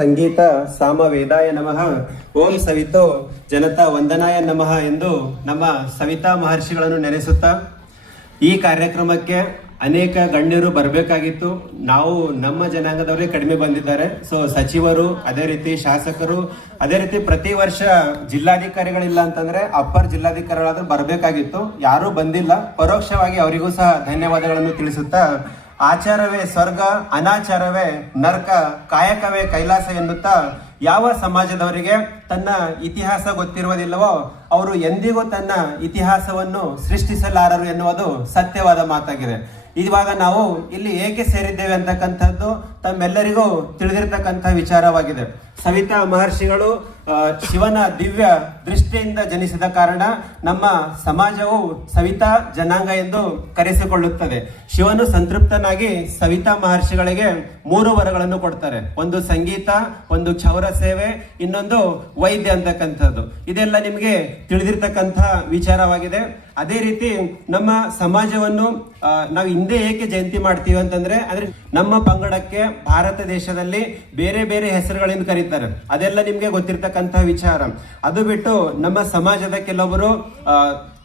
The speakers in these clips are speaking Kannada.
ಸಂಗೀತ ಸಾಮ ವೇದಾಯ ನಮಃ ಓಂ ಸವಿತೋ ಜನತಾ ವಂದನಾಯ ನಮಃ ಎಂದು ನಮ್ಮ ಸವಿತಾ ಮಹರ್ಷಿಗಳನ್ನು ನೆನೆಸುತ್ತಾ ಈ ಕಾರ್ಯಕ್ರಮಕ್ಕೆ ಅನೇಕ ಗಣ್ಯರು ಬರಬೇಕಾಗಿತ್ತು. ನಾವು ನಮ್ಮ ಜನಾಂಗದವರೇ ಕಡಿಮೆ ಬಂದಿದ್ದಾರೆ. ಸೊ ಸಚಿವರು, ಅದೇ ರೀತಿ ಶಾಸಕರು, ಅದೇ ರೀತಿ ಪ್ರತಿ ವರ್ಷ ಜಿಲ್ಲಾಧಿಕಾರಿಗಳಿಲ್ಲ ಅಂತಂದ್ರೆ ಅಪ್ಪರ್ ಜಿಲ್ಲಾಧಿಕಾರಿಗಳಾದ್ರೂ ಬರಬೇಕಾಗಿತ್ತು. ಯಾರೂ ಬಂದಿಲ್ಲ. ಪರೋಕ್ಷವಾಗಿ ಅವರಿಗೂ ಸಹ ಧನ್ಯವಾದಗಳನ್ನು ತಿಳಿಸುತ್ತಾ, ಆಚಾರವೇ ಸ್ವರ್ಗ, ಅನಾಚಾರವೇ ನರ್ಕ, ಕಾಯಕವೇ ಕೈಲಾಸ ಎನ್ನುತ್ತಾ ಯಾವ ಸಮಾಜದವರಿಗೆ ತನ್ನ ಇತಿಹಾಸ ಗೊತ್ತಿರುವುದಿಲ್ಲವೋ ಅವರು ಎಂದಿಗೂ ತನ್ನ ಇತಿಹಾಸವನ್ನು ಸೃಷ್ಟಿಸಲಾರರು ಎನ್ನುವುದು ಸತ್ಯವಾದ ಮಾತಾಗಿದೆ. ಇವಾಗ ನಾವು ಇಲ್ಲಿ ಏಕೆ ಸೇರಿದ್ದೇವೆ ಅಂತಕ್ಕಂಥದ್ದು ತಮ್ಮೆಲ್ಲರಿಗೂ ತಿಳಿದಿರ್ತಕ್ಕಂಥ ವಿಚಾರವಾಗಿದೆ. ಸವಿತಾ ಮಹರ್ಷಿಗಳು ಶಿವನ ದಿವ್ಯ ದೃಷ್ಟಿಯಿಂದ ಜನಿಸಿದ ಕಾರಣ ನಮ್ಮ ಸಮಾಜವು ಸವಿತಾ ಜನಾಂಗ ಎಂದು ಕರೆಸಿಕೊಳ್ಳುತ್ತದೆ. ಶಿವನು ಸಂತೃಪ್ತನಾಗಿ ಸವಿತಾ ಮಹರ್ಷಿಗಳಿಗೆ 3 ವರಗಳನ್ನು ಕೊಡ್ತಾರೆ. ಒಂದು ಸಂಗೀತ, ಒಂದು ಕ್ಷೌರ ಸೇವೆ, ಇನ್ನೊಂದು ವೈದ್ಯ ಅಂತಕ್ಕಂಥದ್ದು. ಇದೆಲ್ಲ ನಿಮಗೆ ತಿಳಿದಿರ್ತಕ್ಕಂಥ ವಿಚಾರವಾಗಿದೆ. ಅದೇ ರೀತಿ ನಮ್ಮ ಸಮಾಜವನ್ನು ನಾವು ಹಿಂದೆ ಏಕೆ ಜಯಂತಿ ಮಾಡ್ತೀವಿ ಅಂತಂದ್ರೆ, ಅಂದ್ರೆ ನಮ್ಮ ಪಂಗಡಕ್ಕೆ ಭಾರತ ದೇಶದಲ್ಲಿ ಬೇರೆ ಬೇರೆ ಹೆಸರುಗಳಿಂದ ಕರೀತಾರೆ. ಅದೆಲ್ಲ ನಿಮ್ಗೆ ಗೊತ್ತಿರ್ತಕ್ಕಂಥ ವಿಚಾರ. ಅದು ಬಿಟ್ಟು ನಮ್ಮ ಸಮಾಜದ ಕೆಲವೊಬ್ಬರು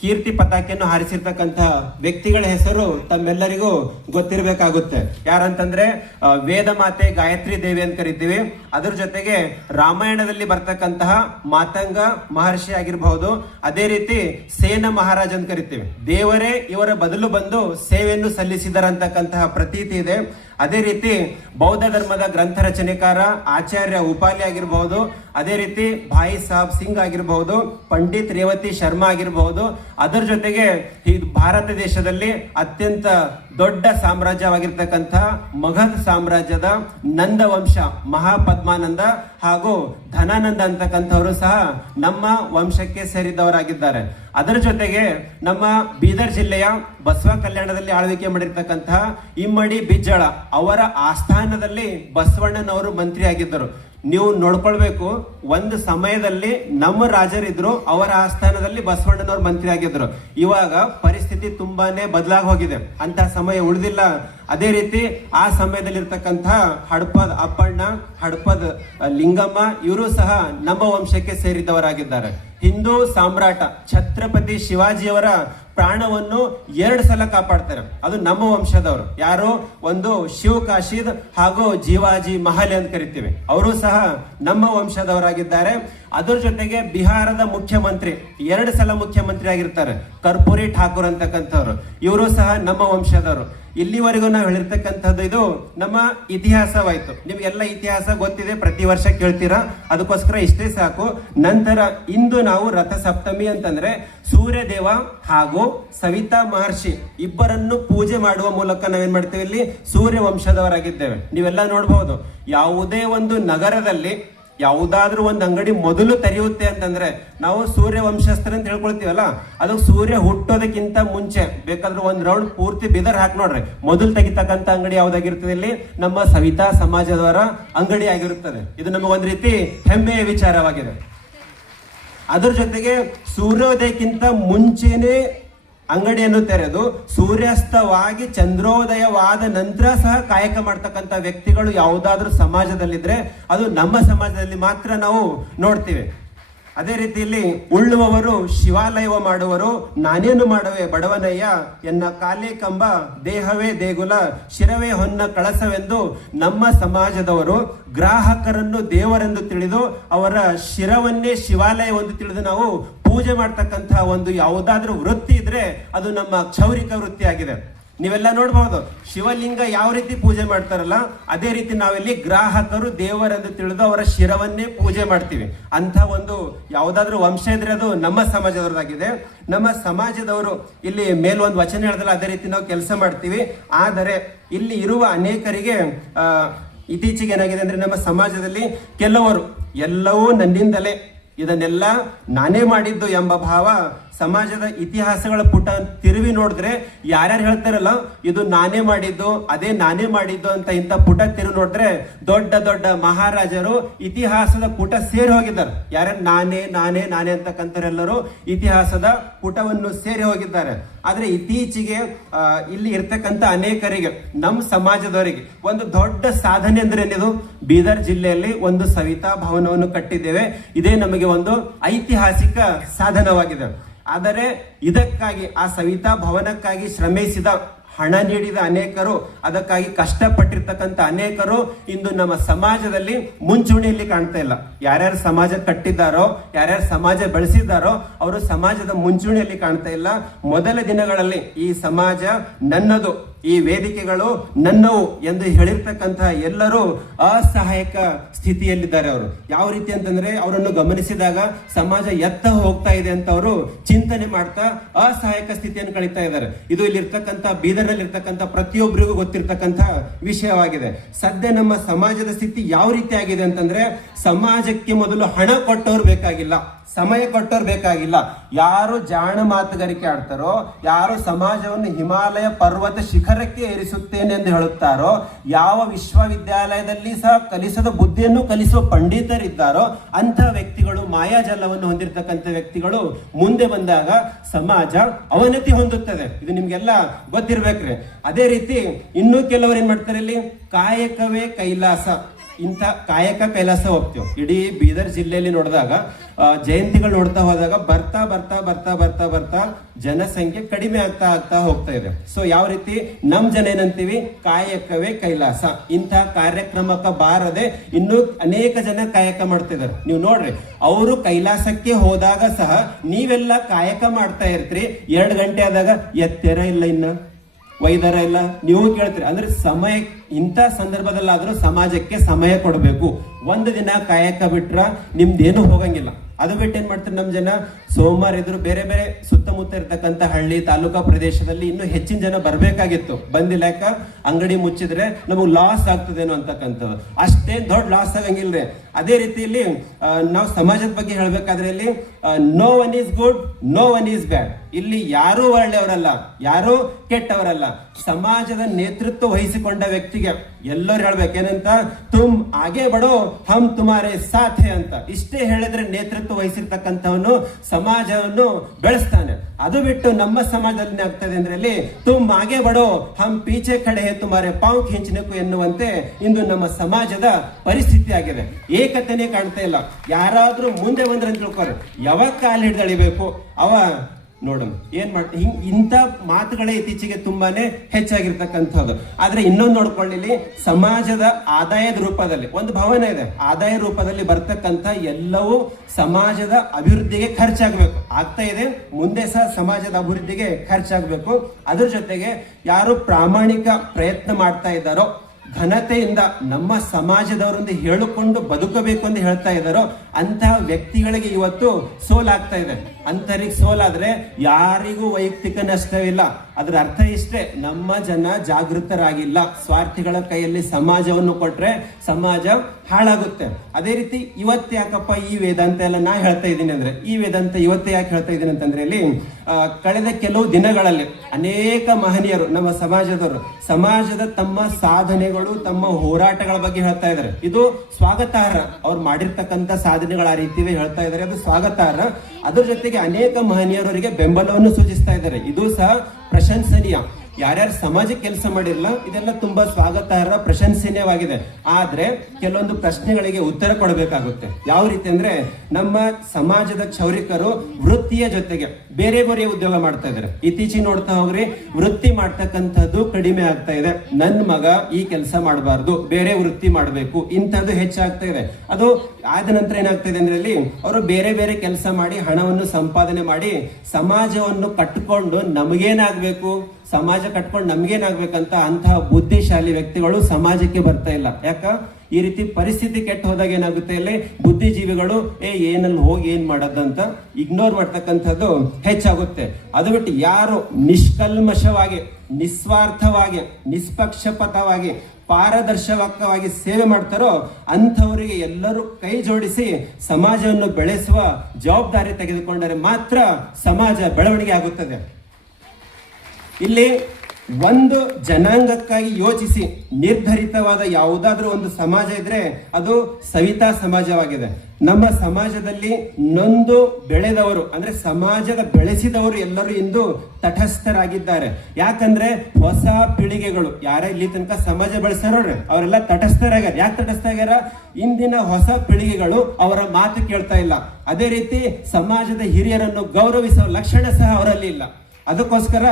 ಕೀರ್ತಿ ಪತಾಕೆಯನ್ನು ಹಾರಿಸಿರ್ತಕ್ಕಂಥ ವ್ಯಕ್ತಿಗಳ ಹೆಸರು ತಮ್ಮೆಲ್ಲರಿಗೂ ಗೊತ್ತಿರಬೇಕಾಗುತ್ತೆ. ಯಾರಂತಂದ್ರೆ ವೇದ ಮಾತೆ ಗಾಯತ್ರಿ ದೇವಿ ಅಂತ ಕರಿತೀವಿ. ಅದ್ರ ಜೊತೆಗೆ ರಾಮಾಯಣದಲ್ಲಿ ಬರ್ತಕ್ಕಂತಹ ಮಾತಂಗ ಮಹರ್ಷಿ ಆಗಿರಬಹುದು. ಅದೇ ರೀತಿ ಸೇನ ಮಹಾರಾಜ್ ಅಂತ ಕರಿತೀವಿ. ದೇವರೇ ಇವರ ಬದಲು ಬಂದು ಸೇವೆಯನ್ನು ಸಲ್ಲಿಸಿದರಂತಕ್ಕಂತಹ ಪ್ರತೀತಿ ಇದೆ. ಅದೇ ರೀತಿ ಬೌದ್ಧ ಧರ್ಮದ ಗ್ರಂಥ ರಚನೆಕಾರ ಆಚಾರ್ಯ ಉಪಾಲಿ ಆಗಿರಬಹುದು. ಅದೇ ರೀತಿ ಭಾಯಿ ಸಾಬ್ ಸಿಂಗ್ ಆಗಿರಬಹುದು, ಪಂಡಿತ್ ರೇವತಿ ಶರ್ಮಾ ಆಗಿರಬಹುದು. ಅದರ ಜೊತೆಗೆ ಈ ಭಾರತ ದೇಶದಲ್ಲಿ ಅತ್ಯಂತ ದೊಡ್ಡ ಸಾಮ್ರಾಜ್ಯವಾಗಿರ್ತಕ್ಕಂಥ ಮಗಧ ಸಾಮ್ರಾಜ್ಯದ ನಂದ ವಂಶ ಮಹಾಪದ್ಮಾನಂದ ಹಾಗೂ ಧನಾನಂದ ಅಂತಕ್ಕಂಥವರು ಸಹ ನಮ್ಮ ವಂಶಕ್ಕೆ ಸೇರಿದವರಾಗಿದ್ದಾರೆ. ಅದರ ಜೊತೆಗೆ ನಮ್ಮ ಬೀದರ್ ಜಿಲ್ಲೆಯ ಬಸವ ಕಲ್ಯಾಣದಲ್ಲಿ ಆಳ್ವಿಕೆ ಮಾಡಿರ್ತಕ್ಕಂತಹ ಇಮ್ಮಡಿ ಬಿಜ್ಜಳ ಅವರ ಆಸ್ಥಾನದಲ್ಲಿ ಬಸವಣ್ಣನವರು ಮಂತ್ರಿ ಆಗಿದ್ದರು. ನೀವು ನೋಡ್ಕೊಳ್ಬೇಕು, ಒಂದು ಸಮಯದಲ್ಲಿ ನಮ್ಮ ರಾಜರಿದ್ರು, ಅವರ ಆಸ್ಥಾನದಲ್ಲಿ ಬಸವಣ್ಣನವರು ಮಂತ್ರಿ ಆಗಿದ್ರು. ಇವಾಗ ಪರಿಸ್ಥಿತಿ ತುಂಬಾನೇ ಬದಲಾಗಿ ಹೋಗಿದೆ, ಅಂತ ಸಮಯ ಉಳಿದಿಲ್ಲ. ಅದೇ ರೀತಿ ಆ ಸಮಯದಲ್ಲಿ ಇರ್ತಕ್ಕಂಥ ಹಡಪದ ಅಪ್ಪಣ್ಣ, ಹಡಪದ ಲಿಂಗಮ್ಮ ಇವರು ಸಹ ನಮ್ಮ ವಂಶಕ್ಕೆ ಸೇರಿದವರಾಗಿದ್ದಾರೆ. ಹಿಂದೂ ಸಾಮ್ರಾಟ ಛತ್ರಪತಿ ಶಿವಾಜಿಯವರ ಪ್ರಾಣವನ್ನು 2 ಸಲ ಕಾಪಾಡ್ತಾರೆ. ಅದು ನಮ್ಮ ವಂಶದವರು. ಯಾರು? ಒಂದು ಶಿವ್ ಕಾಶಿದ್ ಹಾಗೂ ಜೀವಾಜಿ ಮಹಲ್ ಅಂತ ಕರಿತೀವಿ. ಅವರು ಸಹ ನಮ್ಮ ವಂಶದವರಾಗಿದ್ದಾರೆ. ಅದರ ಜೊತೆಗೆ ಬಿಹಾರದ ಮುಖ್ಯಮಂತ್ರಿ 2 ಸಲ ಮುಖ್ಯಮಂತ್ರಿ ಆಗಿರ್ತಾರೆ, ಕರ್ಪೂರಿ ಠಾಕೂರ್ ಅಂತಕ್ಕಂಥವ್ರು. ಇವರು ಸಹ ನಮ್ಮ ವಂಶದವರು. ಇಲ್ಲಿವರೆಗೂ ನಾವು ಹೇಳಿರ್ತಕ್ಕಂಥದ್ದು ಇದು ನಮ್ಮ ಇತಿಹಾಸವಾಯ್ತು. ನಿಮ್ಗೆಲ್ಲ ಇತಿಹಾಸ ಗೊತ್ತಿದೆ, ಪ್ರತಿ ವರ್ಷ ಕೇಳ್ತೀರಾ, ಅದಕ್ಕೋಸ್ಕರ ಇಷ್ಟೇ ಸಾಕು. ನಂತರ ಇಂದು ನಾವು ರಥ ಸಪ್ತಮಿ ಅಂತಂದ್ರೆ ಸೂರ್ಯದೇವ ಹಾಗೂ ಸವಿತಾ ಮಹರ್ಷಿ ಇಬ್ಬರನ್ನು ಪೂಜೆ ಮಾಡುವ ಮೂಲಕ ನಾವೇನ್ ಮಾಡ್ತೇವೆ, ಇಲ್ಲಿ ಸೂರ್ಯ ವಂಶದವರಾಗಿದ್ದೇವೆ. ನೀವೆಲ್ಲ ನೋಡಬಹುದು, ಯಾವುದೇ ಒಂದು ನಗರದಲ್ಲಿ ಯಾವುದಾದ್ರೂ ಒಂದು ಅಂಗಡಿ ಮೊದಲು ತೆರೆಯುತ್ತೆ ಅಂತಂದ್ರೆ ನಾವು ಸೂರ್ಯ ವಂಶಸ್ಥರ ಅಂತ ಹೇಳ್ಕೊಳ್ತೀವಲ್ಲ, ಅದು ಸೂರ್ಯ ಹುಟ್ಟೋದಕ್ಕಿಂತ ಮುಂಚೆ ಬೇಕಾದ್ರೂ ಒಂದ್ ರೌಂಡ್ ಪೂರ್ತಿ ಬಿದರ್ ಹಾಕಿ ನೋಡ್ರಿ, ಮೊದಲು ತೆಗಿತಕ್ಕಂಥ ಅಂಗಡಿ ಯಾವ್ದಾಗಿರ್ತದೆ, ಇಲ್ಲಿ ನಮ್ಮ ಸವಿತಾ ಸಮಾಜದವರ ಅಂಗಡಿ ಆಗಿರುತ್ತದೆ. ಇದು ನಮಗೊಂದ್ ರೀತಿ ಹೆಮ್ಮೆಯ ವಿಚಾರವಾಗಿದೆ. ಅದ್ರ ಜೊತೆಗೆ ಸೂರ್ಯೋದಯಕ್ಕಿಂತ ಮುಂಚೆನೆ ಅಂಗಡಿಯನ್ನು ತೆರೆದು ಸೂರ್ಯಾಸ್ತವಾಗಿ ಚಂದ್ರೋದಯವಾದ ನಂತರ ಸಹ ಕಾಯಕ ಮಾಡ್ತಕ್ಕಂಥ ವ್ಯಕ್ತಿಗಳು ಯಾವುದಾದ್ರೂ ಸಮಾಜದಲ್ಲಿದ್ರೆ ಅದು ನಮ್ಮ ಸಮಾಜದಲ್ಲಿ ಮಾತ್ರ ನಾವು ನೋಡ್ತೀವಿ. ಅದೇ ರೀತಿಯಲ್ಲಿ ಉಳ್ಳುವವರು ಶಿವಾಲಯವ ಮಾಡುವರು, ನಾನೇನು ಮಾಡುವೆ ಬಡವನಯ್ಯ, ಎನ್ನ ಕಾಲೇ ಕಂಬ ದೇಹವೇ ದೇಗುಲ ಶಿರವೇ ಹೊನ್ನ ಕಳಸವೆಂದು ನಮ್ಮ ಸಮಾಜದವರು ಗ್ರಾಹಕರನ್ನು ದೇವರೆಂದು ತಿಳಿದು ಅವರ ಶಿರವನ್ನೇ ಶಿವಾಲಯವೆಂದು ತಿಳಿದು ನಾವು ಪೂಜೆ ಮಾಡ್ತಕ್ಕಂತಹ ಒಂದು ಯಾವುದಾದ್ರೂ ವೃತ್ತಿ ಇದ್ರೆ ಅದು ನಮ್ಮ ಕ್ಷೌರಿಕ ವೃತ್ತಿ ಆಗಿದೆ. ನೀವೆಲ್ಲ ನೋಡಬಹುದು, ಶಿವಲಿಂಗ ಯಾವ ರೀತಿ ಪೂಜೆ ಮಾಡ್ತಾರಲ್ಲ ಅದೇ ರೀತಿ ನಾವಿಲ್ಲಿ ಗ್ರಾಹಕರು ದೇವರೆಂದು ತಿಳಿದು ಅವರ ಶಿರವನ್ನೇ ಪೂಜೆ ಮಾಡ್ತೀವಿ. ಅಂತ ಒಂದು ಯಾವುದಾದ್ರೂ ವಂಶ ಇದ್ರೆ ಅದು ನಮ್ಮ ಸಮಾಜದವರದಾಗಿದೆ. ನಮ್ಮ ಸಮಾಜದವರು ಇಲ್ಲಿ ಮೇಲೊಂದು ವಚನ ಹೇಳಿದ್ರಲ್ಲ, ಅದೇ ರೀತಿ ನಾವು ಕೆಲಸ ಮಾಡ್ತೀವಿ. ಆದರೆ ಇಲ್ಲಿ ಇರುವ ಅನೇಕರಿಗೆ ಇತ್ತೀಚೆಗೆ ಏನಾಗಿದೆ ಅಂದ್ರೆ, ನಮ್ಮ ಸಮಾಜದಲ್ಲಿ ಕೆಲವರು ಎಲ್ಲವೂ ನನ್ನಿಂದಲೇ, ಇದನ್ನೆಲ್ಲ ನಾನೇ ಮಾಡಿದ್ದು ಎಂಬ ಭಾವ ಸಮಾಜದ ಇತಿಹಾಸಗಳ ಪುಟ ತಿರುವಿ ನೋಡಿದ್ರೆ ಯಾರ್ಯಾರು ಹೇಳ್ತಾರಲ್ಲ ಇದು ನಾನೇ ಮಾಡಿದ್ದು, ಅದೇ ನಾನೇ ಮಾಡಿದ್ದು ಅಂತ ಇಂಥ ಪುಟ ತಿರುವಿ ನೋಡಿದ್ರೆ ದೊಡ್ಡ ದೊಡ್ಡ ಮಹಾರಾಜರು ಇತಿಹಾಸದ ಪುಟ ಸೇರಿ ಹೋಗಿದ್ದಾರೆ. ಯಾರ್ಯಾರು ನಾನೇ ನಾನೇ ನಾನೇ ಅಂತಕ್ಕಂಥವರೆಲ್ಲರೂ ಇತಿಹಾಸದ ಪುಟವನ್ನು ಸೇರಿ ಹೋಗಿದ್ದಾರೆ. ಆದ್ರೆ ಇತ್ತೀಚೆಗೆ ಇಲ್ಲಿ ಇರ್ತಕ್ಕಂಥ ಅನೇಕರಿಗೆ, ನಮ್ಮ ಸಮಾಜದವರಿಗೆ ಒಂದು ದೊಡ್ಡ ಸಾಧನೆ ಅಂದ್ರೆ ಏನಿದು, ಬೀದರ್ ಜಿಲ್ಲೆಯಲ್ಲಿ ಒಂದು ಸವಿತಾ ಭವನವನ್ನು ಕಟ್ಟಿದ್ದೇವೆ. ಇದೇ ನಮಗೆ ಒಂದು ಐತಿಹಾಸಿಕ ಸಾಧನವಾಗಿದೆ. ಆದರೆ ಇದಕ್ಕಾಗಿ, ಆ ಸವಿತಾ ಭವನಕ್ಕಾಗಿ ಶ್ರಮಿಸಿದ, ಹಣ ನೀಡಿದ ಅನೇಕರು, ಅದಕ್ಕಾಗಿ ಕಷ್ಟಪಟ್ಟಿರ್ತಕ್ಕಂಥ ಅನೇಕರು ಇಂದು ನಮ್ಮ ಸಮಾಜದಲ್ಲಿ ಮುಂಚೂಣಿಯಲ್ಲಿ ಕಾಣ್ತಾ ಇಲ್ಲ. ಯಾರ್ಯಾರು ಸಮಾಜ ಕಟ್ಟಿದ್ದಾರೋ, ಯಾರ್ಯಾರು ಸಮಾಜ ಬೆಳೆಸಿದ್ದಾರೋ ಅವರು ಸಮಾಜದ ಮುಂಚೂಣಿಯಲ್ಲಿ ಕಾಣ್ತಾ ಇಲ್ಲ. ಮೊದಲ ದಿನಗಳಲ್ಲಿ ಈ ಸಮಾಜ ನನ್ನದು, ಈ ವೇದಿಕೆಗಳು ನನ್ನವು ಎಂದು ಹೇಳಿರ್ತಕ್ಕಂತಹ ಎಲ್ಲರೂ ಅಸಹಾಯಕ ಸ್ಥಿತಿಯಲ್ಲಿದ್ದಾರೆ. ಅವರು ಯಾವ ರೀತಿ ಅಂತಂದ್ರೆ, ಅವರನ್ನು ಗಮನಿಸಿದಾಗ ಸಮಾಜ ಎತ್ತ ಹೋಗ್ತಾ ಇದೆ ಅಂತ ಅವರು ಚಿಂತನೆ ಮಾಡ್ತಾ ಅಸಹಾಯಕ ಸ್ಥಿತಿಯನ್ನು ಕಳೀತಾ ಇದ್ದಾರೆ. ಇದು ಇಲ್ಲಿರ್ತಕ್ಕಂಥ ಬೀದರ್ನಲ್ಲಿ ಇರ್ತಕ್ಕಂಥ ಪ್ರತಿಯೊಬ್ಬರಿಗೂ ಗೊತ್ತಿರ್ತಕ್ಕಂಥ ವಿಷಯವಾಗಿದೆ. ಸದ್ಯ ನಮ್ಮ ಸಮಾಜದ ಸ್ಥಿತಿ ಯಾವ ರೀತಿ ಆಗಿದೆ ಅಂತಂದ್ರೆ, ಸಮಾಜಕ್ಕೆ ಮೊದಲು ಹಣ ಕೊಟ್ಟವ್ರು ಬೇಕಾಗಿಲ್ಲ, ಸಮಯ ಕೊಟ್ಟವ್ರು ಬೇಕಾಗಿಲ್ಲ. ಯಾರು ಜಾಣ ಮಾತುಗಾರಿಕೆ ಆಡ್ತಾರೋ, ಯಾರು ಸಮಾಜವನ್ನು ಹಿಮಾಲಯ ಪರ್ವತ ಶಿಖರಕ್ಕೆ ಏರಿಸುತ್ತೇನೆ ಎಂದು ಹೇಳುತ್ತಾರೋ, ಯಾವ ವಿಶ್ವವಿದ್ಯಾಲಯದಲ್ಲಿ ಸಹ ಕಲಿಸದ ಬುದ್ಧಿಯನ್ನು ಕಲಿಸುವ ಪಂಡಿತರಿದ್ದಾರೋ ಅಂತ ವ್ಯಕ್ತಿಗಳು, ಮಾಯಾಜಾಲವನ್ನು ಹೊಂದಿರತಕ್ಕಂಥ ವ್ಯಕ್ತಿಗಳು ಮುಂದೆ ಬಂದಾಗ ಸಮಾಜ ಅವನತಿ ಹೊಂದುತ್ತದೆ. ಇದು ನಿಮ್ಗೆಲ್ಲ ಗೊತ್ತಿರ್ಬೇಕ್ರಿ. ಅದೇ ರೀತಿ ಇನ್ನೂ ಕೆಲವರು ಏನ್ ಮಾಡ್ತಾರೆ, ಇಲ್ಲಿ ಕಾಯಕವೇ ಕೈಲಾಸ, ಇಂಥ ಕಾಯಕ ಕೈಲಾಸ ಹೋಗ್ತೇವೆ. ಇಡೀ ಬೀದರ್ ಜಿಲ್ಲೆಯಲ್ಲಿ ನೋಡಿದಾಗ, ಜಯಂತಿಗಳು ನೋಡ್ತಾ ಹೋದಾಗ ಬರ್ತಾ ಬರ್ತಾ ಬರ್ತಾ ಬರ್ತಾ ಬರ್ತಾ ಜನಸಂಖ್ಯೆ ಕಡಿಮೆ ಆಗ್ತಾ ಆಗ್ತಾ ಹೋಗ್ತಾ ಇದೆ. ಸೊ ಯಾವ ರೀತಿ ನಮ್ ಜನ ಏನಂತೀವಿ, ಕಾಯಕವೇ ಕೈಲಾಸ. ಇಂಥ ಕಾರ್ಯಕ್ರಮಕ್ಕೆ ಬಾರದೆ ಇನ್ನೂ ಅನೇಕ ಜನ ಕಾಯಕ ಮಾಡ್ತಿದ್ದಾರೆ. ನೀವು ನೋಡ್ರಿ, ಅವರು ಕೈಲಾಸಕ್ಕೆ ಹೋದಾಗ ಸಹ ನೀವೆಲ್ಲ ಕಾಯಕ ಮಾಡ್ತಾ ಇರ್ತೀರಿ. 2 ಗಂಟೆ ಆದಾಗ ಎತ್ತರ ಇಲ್ಲ, ಇನ್ನ ವೈದ್ಯರ ಇಲ್ಲ, ನೀವು ಕೇಳ್ತೀರಿ. ಅಂದ್ರೆ ಸಮಯ, ಇಂಥ ಸಂದರ್ಭದಲ್ಲಾದ್ರೂ ಸಮಾಜಕ್ಕೆ ಸಮಯ ಕೊಡಬೇಕು. ಒಂದು ದಿನ ಕಾಯಕ ಬಿಟ್ರ ನಿಮ್ದೇನು ಹೋಗಂಗಿಲ್ಲ. ಅದು ಬಿಟ್ಟು ಏನ್ ಮಾಡ್ತಾರೆ ನಮ್ ಜನ, ಸೋಮವಾರ ಇದ್ರು ಬೇರೆ ಬೇರೆ ಸುತ್ತಮುತ್ತ ಇರ್ತಕ್ಕಂಥ ಹಳ್ಳಿ ತಾಲೂಕಾ ಪ್ರದೇಶದಲ್ಲಿ ಇನ್ನೂ ಹೆಚ್ಚಿನ ಜನ ಬರ್ಬೇಕಾಗಿತ್ತು, ಬಂದಿಲ್ಲ. ಯಾಕ, ಅಂಗಡಿ ಮುಚ್ಚಿದ್ರೆ ನಮಗ್ ಲಾಸ್ ಆಗ್ತದೇನೋ ಅಂತಕ್ಕಂಥದ್ದು. ಅಷ್ಟೇ ದೊಡ್ಡ ಲಾಸ್ ಆಗಂಗಿಲ್ರಿ. ಅದೇ ರೀತಿಯಲ್ಲಿ ನಾವು ಸಮಾಜದ ಬಗ್ಗೆ ಹೇಳ್ಬೇಕಾದ್ರೆ ಇಲ್ಲಿ no one is good, no one is bad. ಇಲ್ಲಿ ಯಾರೂ ಒಳ್ಳೆಯವರಲ್ಲ, ಯಾರೂ ಕೆಟ್ಟವರಲ್ಲ. ಸಮಾಜದ ನೇತೃತ್ವ ವಹಿಸಿಕೊಂಡ ವ್ಯಕ್ತಿಗೆ ಎಲ್ಲರೂ ಹೇಳ್ಬೇಕೇನಂತ, ತುಮ್ ಆಗೇ ಬಡೋ ಹಮ್ ತುಮಾರೇ ಸಾಥ್ ಹೈ ಅಂತ. ಇಷ್ಟೇ ಹೇಳಿದ್ರೆ ನೇತೃತ್ವ ವಹಿಸಿರ್ತಕ್ಕಂಥವನು ಸಮಾಜವನ್ನು ಬೆಳೆಸ್ತಾನೆ. ಅದು ಬಿಟ್ಟು ನಮ್ಮ ಸಮಾಜದಲ್ಲಿ ಆಗ್ತದೆ ಅಂದ್ರೆ ಇಲ್ಲಿ ತುಮ್ ಆಗೇ ಬಡೋ ಹಮ್ ಪೀಚೆ ಕಡೆ ಹೇ ತುಮಾರೇ ಪಾವ್ ಖೀಂಚಬೇಕು ಎನ್ನುವಂತೆ ಇಂದು ನಮ್ಮ ಸಮಾಜದ ಪರಿಸ್ಥಿತಿ ಆಗಿದೆ. ಏಕತೆನೇ ಕಾಣ್ತಾ ಇಲ್ಲ. ಯಾರಾದ್ರೂ ಮುಂದೆ ಬಂದ್ರೆ ಅಂತ ತಿಳ್ಕೊರೆ, ಯಾವಾಗ ಕಾಲು ಹಿಡಿದಳಿಬೇಕು ಅವ ನೋಡು ಏನ್ ಮಾಡ್ತಾ, ಇಂಥ ಮಾತುಗಳೇ ಇತ್ತೀಚೆಗೆ ತುಂಬಾನೇ ಹೆಚ್ಚಾಗಿರ್ತಕ್ಕಂಥದ್ದು. ಆದ್ರೆ ಇನ್ನೊಂದು ನೋಡ್ಕೊಳ್ಳಿ, ಸಮಾಜದ ಆದಾಯದ ರೂಪದಲ್ಲಿ ಒಂದು ಭವನ ಇದೆ. ಆದಾಯ ರೂಪದಲ್ಲಿ ಬರ್ತಕ್ಕಂಥ ಎಲ್ಲವೂ ಸಮಾಜದ ಅಭಿವೃದ್ಧಿಗೆ ಖರ್ಚಾಗಬೇಕು. ಆಗ್ತಾ ಇದೆ, ಮುಂದೆ ಸಹ ಸಮಾಜದ ಅಭಿವೃದ್ಧಿಗೆ ಖರ್ಚಾಗಬೇಕು. ಅದ್ರ ಜೊತೆಗೆ ಯಾರು ಪ್ರಾಮಾಣಿಕ ಪ್ರಯತ್ನ ಮಾಡ್ತಾ ಇದ್ದಾರೋ, ಘನತೆಯಿಂದ ನಮ್ಮ ಸಮಾಜದವರೊಂದು ಹೇಳಿಕೊಂಡು ಬದುಕಬೇಕು ಅಂತ ಹೇಳ್ತಾ ಇದ್ದಾರೋ ಅಂತಹ ವ್ಯಕ್ತಿಗಳಿಗೆ ಇವತ್ತು ಸೋಲಾಗ್ತಾ ಇದೆ. ಅಂತರಿಗೆ ಸೋಲಾದ್ರೆ ಯಾರಿಗೂ ವೈಯಕ್ತಿಕ ನಷ್ಟವಿಲ್ಲ. ಅದರ ಅರ್ಥ ಇಷ್ಟೇ, ನಮ್ಮ ಜನ ಜಾಗೃತರಾಗಿಲ್ಲ. ಸ್ವಾರ್ಥಿಗಳ ಕೈಯಲ್ಲಿ ಸಮಾಜವನ್ನು ಕೊಟ್ರೆ ಸಮಾಜ ಹಾಳಾಗುತ್ತೆ. ಅದೇ ರೀತಿ ಇವತ್ತು ಯಾಕಪ್ಪ ಈ ವೇದಾಂತ ಎಲ್ಲ ನಾ ಹೇಳ್ತಾ ಇದ್ದೀನಿ ಅಂದ್ರೆ, ಈ ವೇದಾಂತ ಇವತ್ತು ಯಾಕೆ ಹೇಳ್ತಾ ಇದ್ದೀನಿ ಅಂತಂದ್ರೆ, ಇಲ್ಲಿ ಕಳೆದ ಕೆಲವು ದಿನಗಳಲ್ಲಿ ಅನೇಕ ಮಹನೀಯರು, ನಮ್ಮ ಸಮಾಜದವರು, ಸಮಾಜದ ತಮ್ಮ ಸಾಧನೆಗಳು, ತಮ್ಮ ಹೋರಾಟಗಳ ಬಗ್ಗೆ ಹೇಳ್ತಾ ಇದ್ದಾರೆ. ಇದು ಸ್ವಾಗತಾರ್ಹ. ಅವ್ರು ಮಾಡಿರ್ತಕ್ಕಂಥ ಸಾಧನೆಗಳ ಆ ರೀತಿಯೇ ಹೇಳ್ತಾ ಇದ್ದಾರೆ, ಅದು ಸ್ವಾಗತಾರ್ಹ. ಅದ್ರ ಜೊತೆಗೆ ಅನೇಕ ಮಹನೀಯರವರಿಗೆ ಬೆಂಬಲವನ್ನು ಸೂಚಿಸ್ತಾ ಇದ್ದಾರೆ. ಇದು ಸಹ ಪ್ರಶಂಸನೀಯ. ಯಾರ್ಯಾರು ಸಮಾಜ ಕೆಲಸ ಮಾಡಿರಲ್ಲ, ಇದೆಲ್ಲ ತುಂಬಾ ಸ್ವಾಗತಾರ್ಹ, ಪ್ರಶಂಸನೀಯವಾಗಿದೆ. ಆದ್ರೆ ಕೆಲವೊಂದು ಪ್ರಶ್ನೆಗಳಿಗೆ ಉತ್ತರ ಕೊಡಬೇಕಾಗುತ್ತೆ. ಯಾವ ರೀತಿ ಅಂದ್ರೆ, ನಮ್ಮ ಸಮಾಜದ ಕ್ಷೌರಿಕರು ವೃತ್ತಿಯ ಜೊತೆಗೆ ಬೇರೆ ಬೇರೆ ಉದ್ಯೋಗ ಮಾಡ್ತಾ ಇದ್ದಾರೆ. ಇತ್ತೀಚೆಗೆ ನೋಡ್ತಾ ಹೋಗ್ರಿ, ವೃತ್ತಿ ಮಾಡ್ತಕ್ಕಂಥದ್ದು ಕಡಿಮೆ ಆಗ್ತಾ ಇದೆ. ನನ್ನ ಮಗ ಈ ಕೆಲಸ ಮಾಡಬಾರ್ದು, ಬೇರೆ ವೃತ್ತಿ ಮಾಡಬೇಕು, ಇಂಥದ್ದು ಹೆಚ್ಚಾಗ್ತಾ ಇದೆ. ಅದು ಆದ ನಂತರ ಏನಾಗ್ತಾ ಇದೆ ಅಂದ್ರೆ, ಇಲ್ಲಿ ಅವರು ಬೇರೆ ಬೇರೆ ಕೆಲಸ ಮಾಡಿ ಹಣವನ್ನು ಸಂಪಾದನೆ ಮಾಡಿ ಸಮಾಜವನ್ನು ಕಟ್ಟಿಕೊಂಡು ನಮಗೇನಾಗ್ಬೇಕು, ಸಮಾಜ ಕಟ್ಕೊಂಡು ನಮ್ಗೇನಾಗ್ಬೇಕಂತ ಅಂತಹ ಬುದ್ಧಿಶಾಲಿ ವ್ಯಕ್ತಿಗಳು ಸಮಾಜಕ್ಕೆ ಬರ್ತಾ ಇಲ್ಲ. ಯಾಕ, ಈ ರೀತಿ ಪರಿಸ್ಥಿತಿ ಕೆಟ್ಟ ಹೋದಾಗ ಏನಾಗುತ್ತೆ, ಇಲ್ಲಿ ಬುದ್ಧಿಜೀವಿಗಳು ಏನಲ್ಲಿ ಹೋಗಿ ಏನ್ ಮಾಡೋದಂತ ಇಗ್ನೋರ್ ಮಾಡ್ತಕ್ಕಂಥದ್ದು ಹೆಚ್ಚಾಗುತ್ತೆ. ಅದು ಬಿಟ್ಟು ಯಾರು ನಿಷ್ಕಲ್ಮಶವಾಗಿ, ನಿಸ್ವಾರ್ಥವಾಗಿ, ನಿಷ್ಪಕ್ಷಪಾತವಾಗಿ ಪಾರದರ್ಶಕವಾಗಿ ಸೇವೆ ಮಾಡ್ತಾರೋ ಅಂಥವರಿಗೆ ಎಲ್ಲರೂ ಕೈ ಜೋಡಿಸಿ ಸಮಾಜವನ್ನು ಬೆಳೆಸುವ ಜವಾಬ್ದಾರಿ ತೆಗೆದುಕೊಂಡರೆ ಮಾತ್ರ ಸಮಾಜ ಬೆಳವಣಿಗೆ ಆಗುತ್ತದೆ. ಇಲ್ಲಿ ಒಂದು ಜನಾಂಗಕ್ಕಾಗಿ ಯೋಚಿಸಿ ನಿರ್ಧರಿತವಾದ ಯಾವುದಾದ್ರೂ ಒಂದು ಸಮಾಜ ಇದ್ರೆ ಅದು ಸವಿತಾ ಸಮಾಜವಾಗಿದೆ. ನಮ್ಮ ಸಮಾಜದಲ್ಲಿ ನೊಂದು ಬೆಳೆದವರು ಅಂದ್ರೆ ಸಮಾಜದ ಬೆಳೆಸಿದವರು ಎಲ್ಲರೂ ಇಂದು ತಟಸ್ಥರಾಗಿದ್ದಾರೆ. ಯಾಕಂದ್ರೆ ಹೊಸ ಪೀಳಿಗೆಗಳು ಯಾರೇ ಇಲ್ಲಿ ತನಕ ಸಮಾಜ ಬೆಳೆಸೋರು ಅವರೆಲ್ಲ ತಟಸ್ಥರಾಗ್ಯಾರ. ಯಾಕೆ ತಟಸ್ಥ ಆಗ್ಯಾರ? ಇಂದಿನ ಹೊಸ ಪೀಳಿಗೆಗಳು ಅವರ ಮಾತು ಕೇಳ್ತಾ ಇಲ್ಲ. ಅದೇ ರೀತಿ ಸಮಾಜದ ಹಿರಿಯರನ್ನು ಗೌರವಿಸುವ ಲಕ್ಷಣ ಸಹ ಅವರಲ್ಲಿ ಇಲ್ಲ. ಅದಕ್ಕೋಸ್ಕರ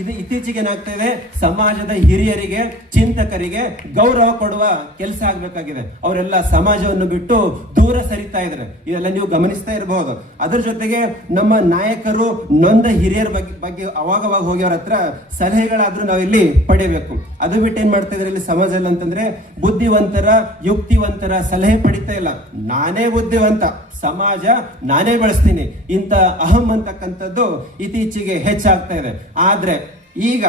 ಇದು ಇತ್ತೀಚೆಗೆ ಏನಾಗ್ತಾ ಇದೆ, ಸಮಾಜದ ಹಿರಿಯರಿಗೆ ಚಿಂತಕರಿಗೆ ಗೌರವ ಕೊಡುವ ಕೆಲಸ ಆಗ್ಬೇಕಾಗಿದೆ. ಅವರೆಲ್ಲ ಸಮಾಜವನ್ನು ಬಿಟ್ಟು ದೂರ ಸರಿತಾ ಇದ್ದಾರೆ. ಇದೆಲ್ಲ ನೀವು ಗಮನಿಸ್ತಾ ಇರಬಹುದು. ಅದ್ರ ಜೊತೆಗೆ ನಮ್ಮ ನಾಯಕರು ನೊಂದ ಹಿರಿಯರ ಬಗ್ಗೆ ಅವಾಗವಾಗ ಹೋಗಿ ಅವ್ರ ಹತ್ರ ಸಲಹೆಗಳಾದ್ರೂ ನಾವಿಲ್ಲಿ ಪಡಿಬೇಕು. ಅದು ಬಿಟ್ಟು ಏನ್ ಮಾಡ್ತಾ ಇದ್ರೆ ಇಲ್ಲಿ ಸಮಾಜದಲ್ಲಿ ಅಂತಂದ್ರೆ ಬುದ್ಧಿವಂತರ ಯುಕ್ತಿವಂತರ ಸಲಹೆ ಪಡಿತಾ ಇಲ್ಲ. ನಾನೇ ಬುದ್ಧಿವಂತ, ಸಮಾಜ ನಾನೇ ಬೆಳೆಸ್ತೀನಿ, ಇಂಥ ಅಹಂ ಅಂತಕ್ಕಂಥದ್ದು ಇತ್ತೀಚೆಗೆ ಹೆಚ್ಚಾಗ್ತಾ ಇದೆ. ಆದ್ರೆ ಈಗ